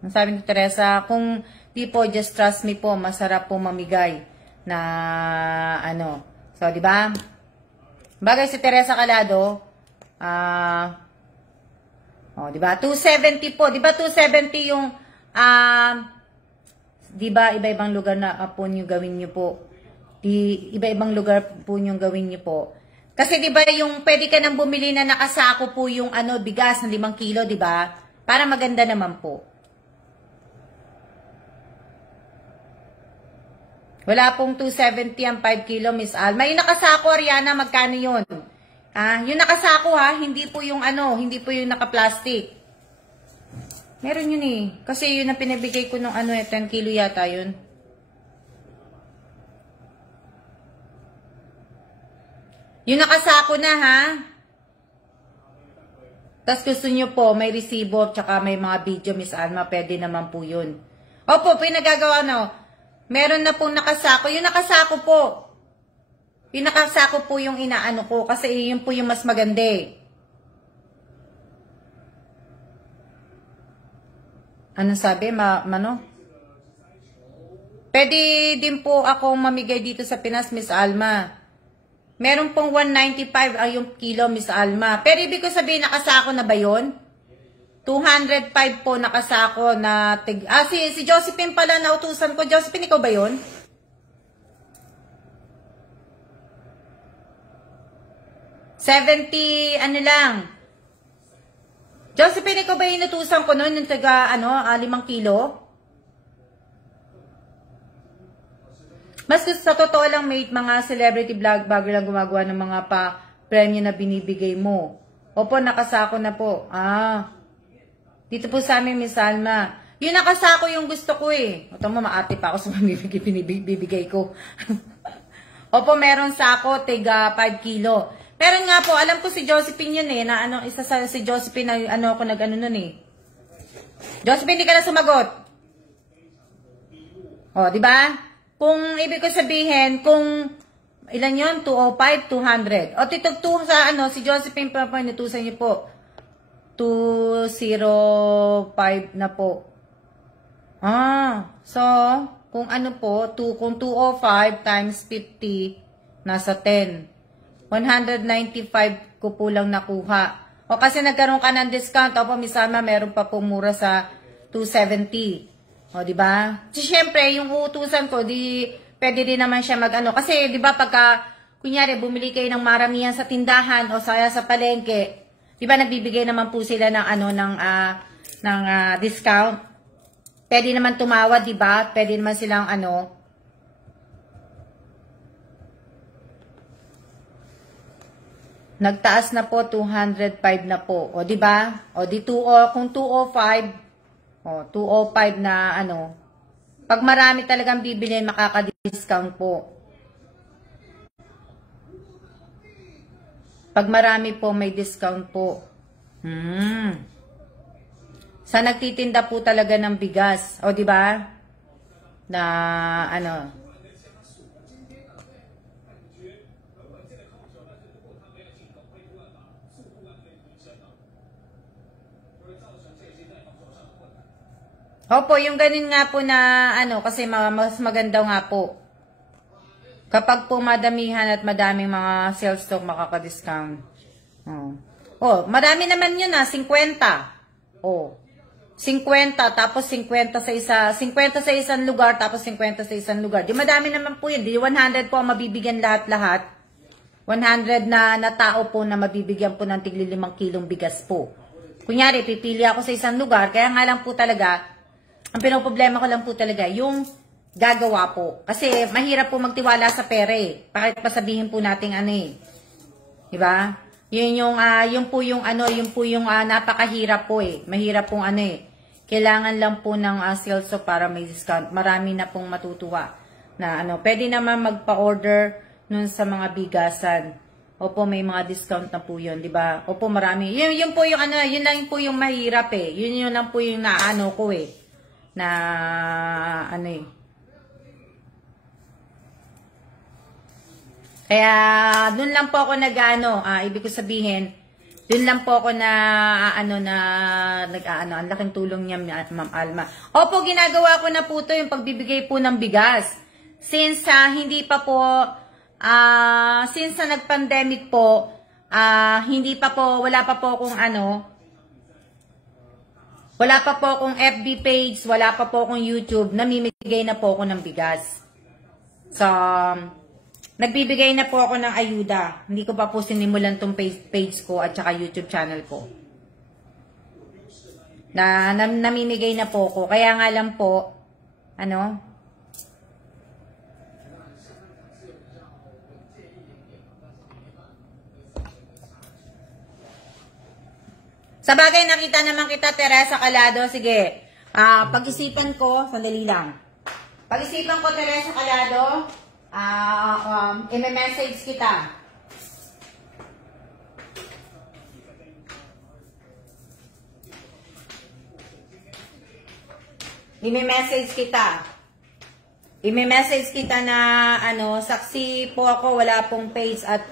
Ano sabi ni Teresa? Kung di po, just trust me po, masarap po mamigay na So, di ba? Bagay si Teresa Calado, di ba? 270 po. Di ba 270 yung, di ba iba-ibang lugar na po nyo gawin nyo po. Iba-ibang lugar po nyo gawin nyo po. Kasi di ba yung pwede ka nang bumili na nakasako po yung bigas ng 5 kilo, di ba? Para maganda naman po. Wala pong 270 ang 5 kilo, Miss Alma. Yung nakasako, Ariana, magkano yun? Yung nakasako hindi po yung hindi po yung naka-plastic. Meron yun eh. Kasi yun ang pinabigay ko nung 10 kilo yata yun. Yung nakasako na Tapos gusto nyo po, may resibo, tsaka may mga video, Miss Alma, pwede naman po yun. Opo, pinagagawa meron na pong nakasako. Yung nakasako po. Yung nakasako po yung inaano ko. Kasi yun po yung mas maganda eh. Ano sabi? Pwede din po ako mamigay dito sa Pinas, Miss Alma. Meron pong 195 ang yung kilo, Miss Alma. Pero ibig ko sabihin, nakasako na ba yun? 205 po nakasako na si Josephine pala nautusan ko. Josephine, ikaw ba yun? $70, lang. Josephine, ikaw ba yung inutusan ko noon? Yung taga, 5 kilo? Mas sa totoo lang, mate, mga celebrity vlogger lang gumagawa ng mga premyo na binibigay mo. Opo, nakasako na po. Dito po sa amin, Miss Alma. Yung nakasako yung gusto ko eh. Ito mo, maarte pa ako sa bibigay ko. Opo, meron sako, tiga 5 kilo. Meron nga po, alam ko si Josephine yun eh, na isa si Josephine na ako nag-ano nun eh. Josephine, hindi ka na sumagot. Di ba? Kung ibig ko sabihin, kung ilan yun? 205, 200. Titugtug sa si Josephine pa inutusan niyo po. 205 na po. So, kung kung 205 times 50, nasa 10. 195 ko po lang nakuha. Kasi nagkaroon ka ng discount. Opo, Miss Alma, meron pa po mura sa 270. Di ba? So, syempre, yung uutusan ko, pwede din naman siya Kasi, di ba, pagka, kunyari, bumili kayo ng maramihan sa tindahan o sa palengke, di ba, nagbibigay naman po sila ng ng discount. Pwede naman tumawad, di ba? Pwede naman silang nagtaas na po, 205 na po. Di ba? Kung 205, 205 na pag marami talagang bibilhin, makaka-discount po. Pag marami po, may discount po. Sa nagtitinda po talaga ng bigas. Di ba? Na, Opo, yung ganun nga po na, kasi mas maganda nga po. Kapag po madamihan at madaming mga sales stock, makaka-discount. Madami naman yun 50. 50, tapos 50 sa isang lugar, tapos 50 sa isang lugar. Di madami naman po yun. Di 100 po ang mabibigyan lahat-lahat. 100 na tao po na mabibigyan po ng tigli 5 kilong bigas po. Kunyari, pipili ako sa isang lugar, kaya nga lang po talaga, ang pinoproblema ko lang po talaga, yung gagawa po. Kasi mahirap po magtiwala sa pera eh. Bakit pa sabihin po natin ano eh. Diba? Yun po yung napakahirap po eh. Mahirap pong ano eh. Kailangan lang po ng sales para may discount. Marami na pong matutuwa na ano. Pwede naman magpa-order nun sa mga bigasan. Opo, may mga discount na po yun, di ba? Opo, marami. Yun po yung ano, yun lang po yung mahirap eh. Yun lang po yung naano ko eh. Na ano eh. Kaya dun lang po ako nag-ano, ibig ko sabihin, dun lang po ako na ang laking tulong niya, Ma'am Alma. Opo, ginagawa ko na po to yung pagbibigay po ng bigas. Since hindi pa po since nag-pandemic po, wala pa po akong FB page, wala pa po akong YouTube, namimigay na po ako ng bigas. So, nagbibigay na po ako ng ayuda. Hindi ko pa po sinimulan tong page ko at saka YouTube channel ko. Namimigay na po ako. Kaya nga lang po, sa bagay, nakita naman kita, Teresa Calado. Sige, pag-isipan ko, sandali lang. Pag-isipan ko, Teresa Calado, i-message kita. I-message kita na, saksi po ako, wala pong page at,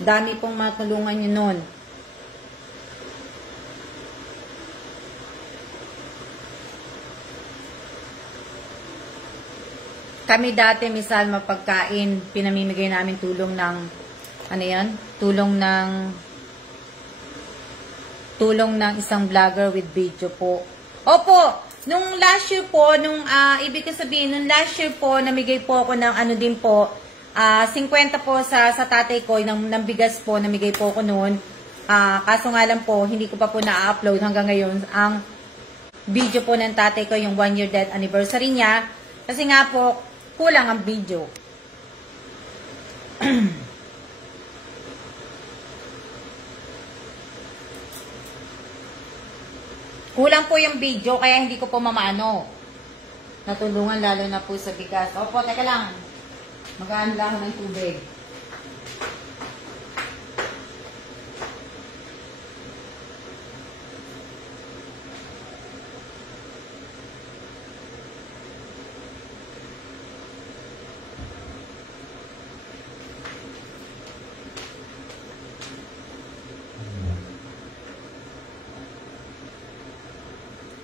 dami pong matulungan nyo nun. Kami dati, misal, mapagkain, pinamimigay namin tulong ng, tulong ng isang vlogger with video po. Opo, nung last year po, ibig ko sabihin, nung last year po, namigay po ako ng din po, 50 po sa tatay ko, ng bigas po, namigay po ako noon. Kaso nga lang po, hindi ko pa po na-upload hanggang ngayon ang video po ng tatay ko, yung 1 year death anniversary niya. Kasi nga po, kulang ang video. Kulang po yung video, kaya hindi ko po natulungan, lalo na po sa bigas. Opo, teka lang. Magaan lang ng tubig.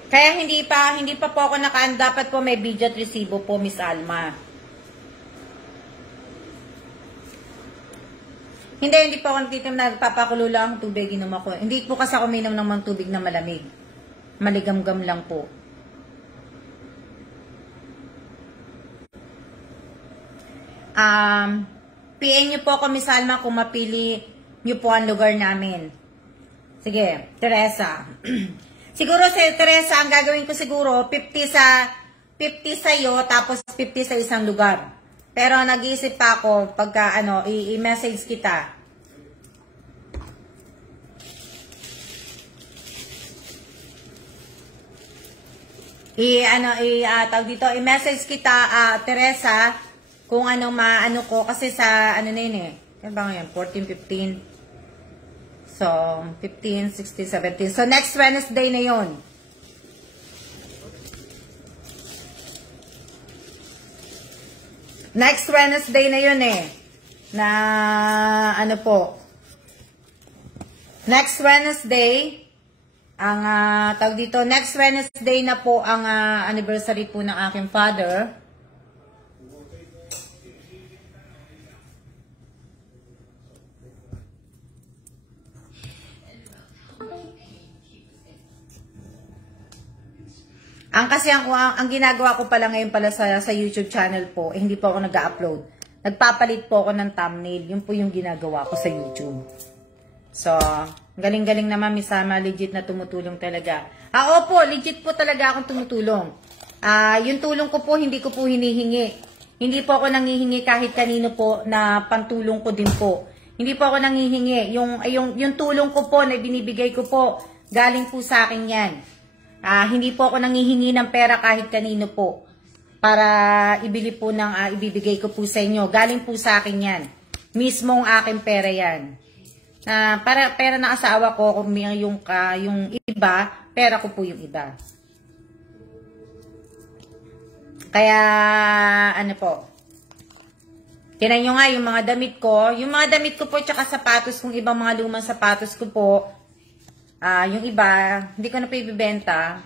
Kaya hindi pa po ako dapat po may video at resibo po, Miss Alma. Hindi po ako nagpapakulo lang ang tubig, inom ako. Hindi po kasi ako minom ng mga tubig na malamig. Maligam-gam lang po. PN nyo po ako, Miss Alma, kung mapili nyo po ang lugar namin. Sige, Teresa. Siguro si Teresa, ang gagawin ko siguro, 50 sa'yo, tapos 50 sa isang lugar. Pero nag-iisip pa ako, pagka i-message kita. Tawag dito, i-message kita, Teresa, kung maano ko, kasi sa, na yun eh. Ano ba ngayon? 14, 15. So, 15, 16, 17. So, next Wednesday na yun. Next Wednesday na yun eh. Na, next Wednesday, ang, tawag dito, next Wednesday na po ang anniversary po ng aking father. Ang ginagawa ko pala ngayon pala sa YouTube channel po, hindi po ako nag-upload. nagpapalit po ako ng thumbnail. Yun po yung ginagawa ko sa YouTube. So, galing-galing naman, Miss Sama, legit na tumutulong talaga. Opo, legit po talaga akong tumutulong. Yung tulong ko po, hindi ko po hinihingi. Hindi po ako nanghihingi kahit kanino po na pantulong ko din po. Hindi po ako nanghihingi. Yung tulong ko po na binibigay ko po, galing po sa akin yan. Hindi po ako nanghihingi ng pera kahit kanino po. Para ibili po ng ibibigay ko po sa inyo. Galing po sa akin yan. Mismong aking pera yan. Para pera ng asawa ko, kung yung iba, pera ko po yung iba. Kaya, ano po, tinan nyo nga yung mga damit ko. Yung mga damit ko po, tsaka sapatos, kung ibang mga lumang sapatos ko po, yung iba, hindi ko na po ibibenta.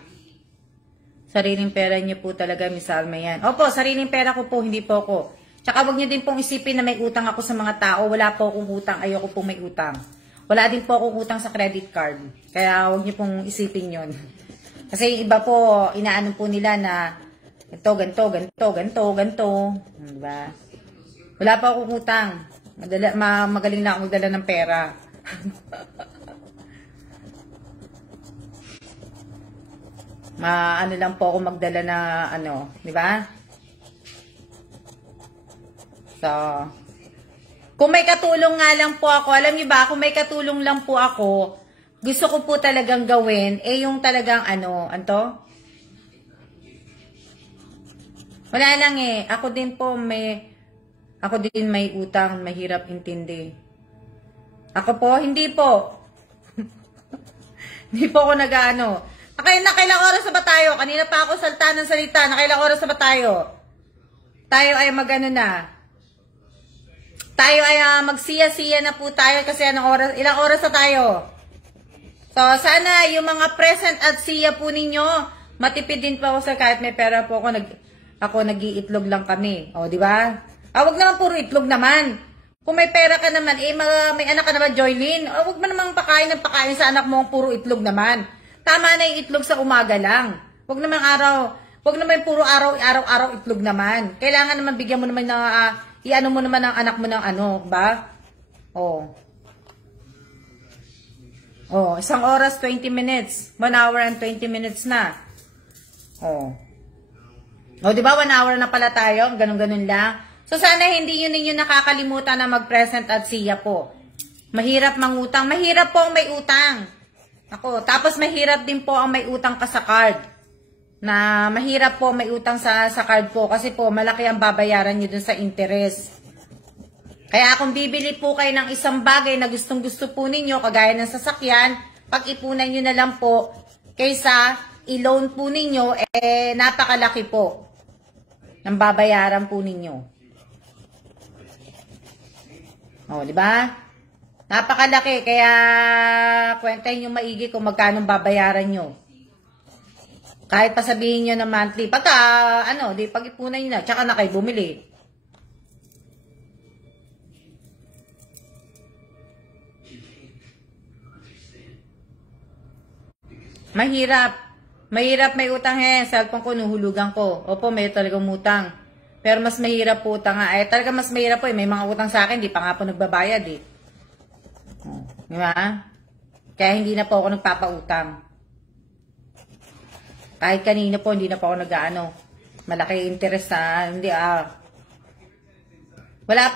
Sariling pera niyo po talaga, Miss Alma yan. Opo, sariling pera ko po, hindi po ako. Tsaka wag niyo din pong isipin na may utang ako sa mga tao. Wala po akong utang, ayoko po may utang. Wala din po akong utang sa credit card. Kaya wag niyo pong isipin yon. Kasi iba po, inaano po nila na ganto. Diba? Wala pa akong utang. Magaling na ako magdala ng pera. Ano lang po ako magdala na di ba? So, kung may katulong nga lang po ako, alam niyo ba, kung may katulong lang po ako, gusto ko po talagang gawin, yung talagang wala lang ako din may utang, mahirap intindi. Ako po, hindi po. Hindi po ako nakailang oras na ba tayo? Kanina pa ako salta ng salita. Nakailang oras na ba tayo? Tayo ay tayo ay magsiya-siya na po tayo kasi ilang oras na tayo? So, sana yung mga present at siya po ninyo, matipid din po ako sa kahit may pera po ako nag-iitlog lang kami. O, di ba? Wag naman puro itlog naman. Kung may pera ka naman, may anak ka naman, Joylyn, wag mo namang pakain sa anak mo ang puro itlog naman. Tama na yung itlog sa umaga lang. Wag naman puro araw-araw itlog naman. Kailangan naman bigyan mo naman iano mo naman ang anak mo ng ba? Isang oras, 20 minutes. 1 hour and 20 minutes na. Di ba? 1 hour na pala tayo. Ganun-ganun lang. So, sana hindi yun ninyo nakakalimutan na mag-present at siya po. Mahirap mangutang. Mahirap po ang may utang. Tapos mahirap din po ang may utang ka sa card. Na mahirap po may utang sa card po. Kasi po, malaki ang babayaran nyo dun sa interest. Kaya kung bibili po kayo ng isang bagay na gustong-gusto po ninyo, kagaya ng sasakyan, pag-ipunan nyo na lang po, kaysa i-loan po ninyo, napakalaki po ng babayaran po ninyo. Di ba? Napakalaki, kaya kwentahin nyo maigi kung magkano babayaran nyo. Kahit pa sabihin nyo na monthly, pag-ipunan nyo na, tsaka na kayo bumili. Mahirap may utang cellphone ko, nuhulugan ko. Opo, may talagang utang. Pero mas mahirap po utang nga. Talaga mas mahirap po may mga utang sa akin, di pa nga po nagbabayad Di ba? Kaya hindi na po ako nagpapautang. Kahit kanina po, hindi na po ako malaki interest Wala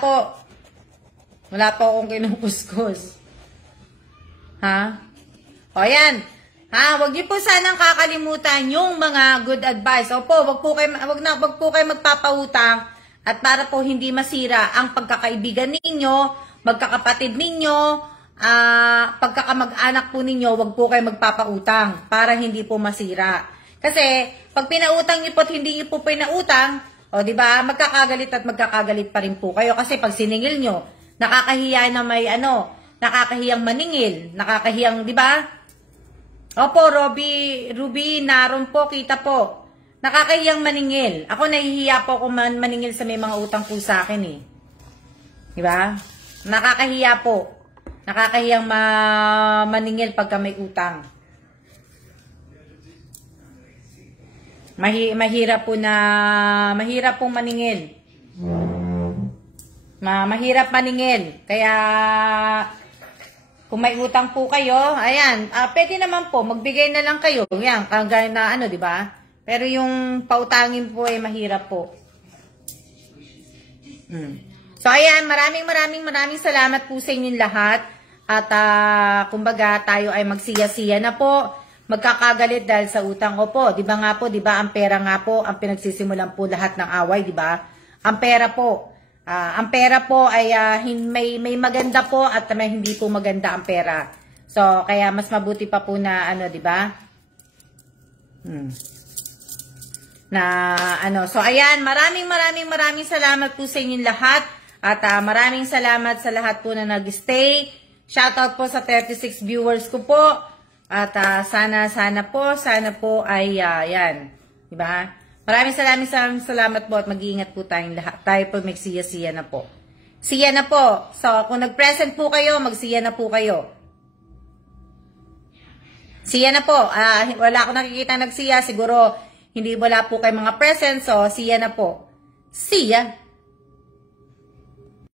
po akong kinukuskus. Ayan. Wag niyo po sanang kakalimutan yung mga good advice. Opo, wag po kayo magpapautang at para po hindi masira ang pagkakaibigan ninyo, magkakapatid ninyo, pagkakamag-anak po ninyo, wag po kayo magpapautang para hindi po masira. Kasi pag pinautang niyo po at hindi niyo po pinautang, di ba, magkakagalit at magkakagalit pa rin po kayo kasi pag siningil niyo, nakakahiya na nakakahiyang maningil, nakakahiyang, di ba? Opo, Ruby, naroon po, kita po. Nakakahiyang maningil. Ako nahihiya po kung maningil sa may mga utang po sa akin Di ba? Nakakahiya po. Nakakahiyang maningil pagka may utang. Mahirap pong maningil. Mahirap maningil. Kaya, kung may utang po kayo, ayan, pwede naman po, magbigay na lang kayo. Yan, kagaya na ano, di ba? Pero yung pautangin po ay mahirap po. So, ayan, maraming salamat po sa inyong lahat. At, kumbaga, tayo ay magsiya-siya na po. Magkakagalit dahil sa utang ko po. Di ba nga po, di ba, ang pera nga po, ang pinagsisimulan po lahat ng away, di ba? Ang pera po. Ang pera po ay may maganda po at may hindi po maganda ang pera. So, kaya mas mabuti pa po na ano, di ba? So ayan, maraming salamat po sa inyong lahat at maraming salamat sa lahat po na nag-stay. Shoutout po sa 36 viewers ko po. At sana po ay yan, di ba? Maraming salamat po at mag-iingat po tayong lahat. Tayo po magsiya-siya na po. Siya na po. So, kung nag-present po kayo, magsiya na po kayo. Siya na po. Wala akong nakikita nagsiya. Siguro, hindi wala po kayo mga present. So, siya na po. Siya.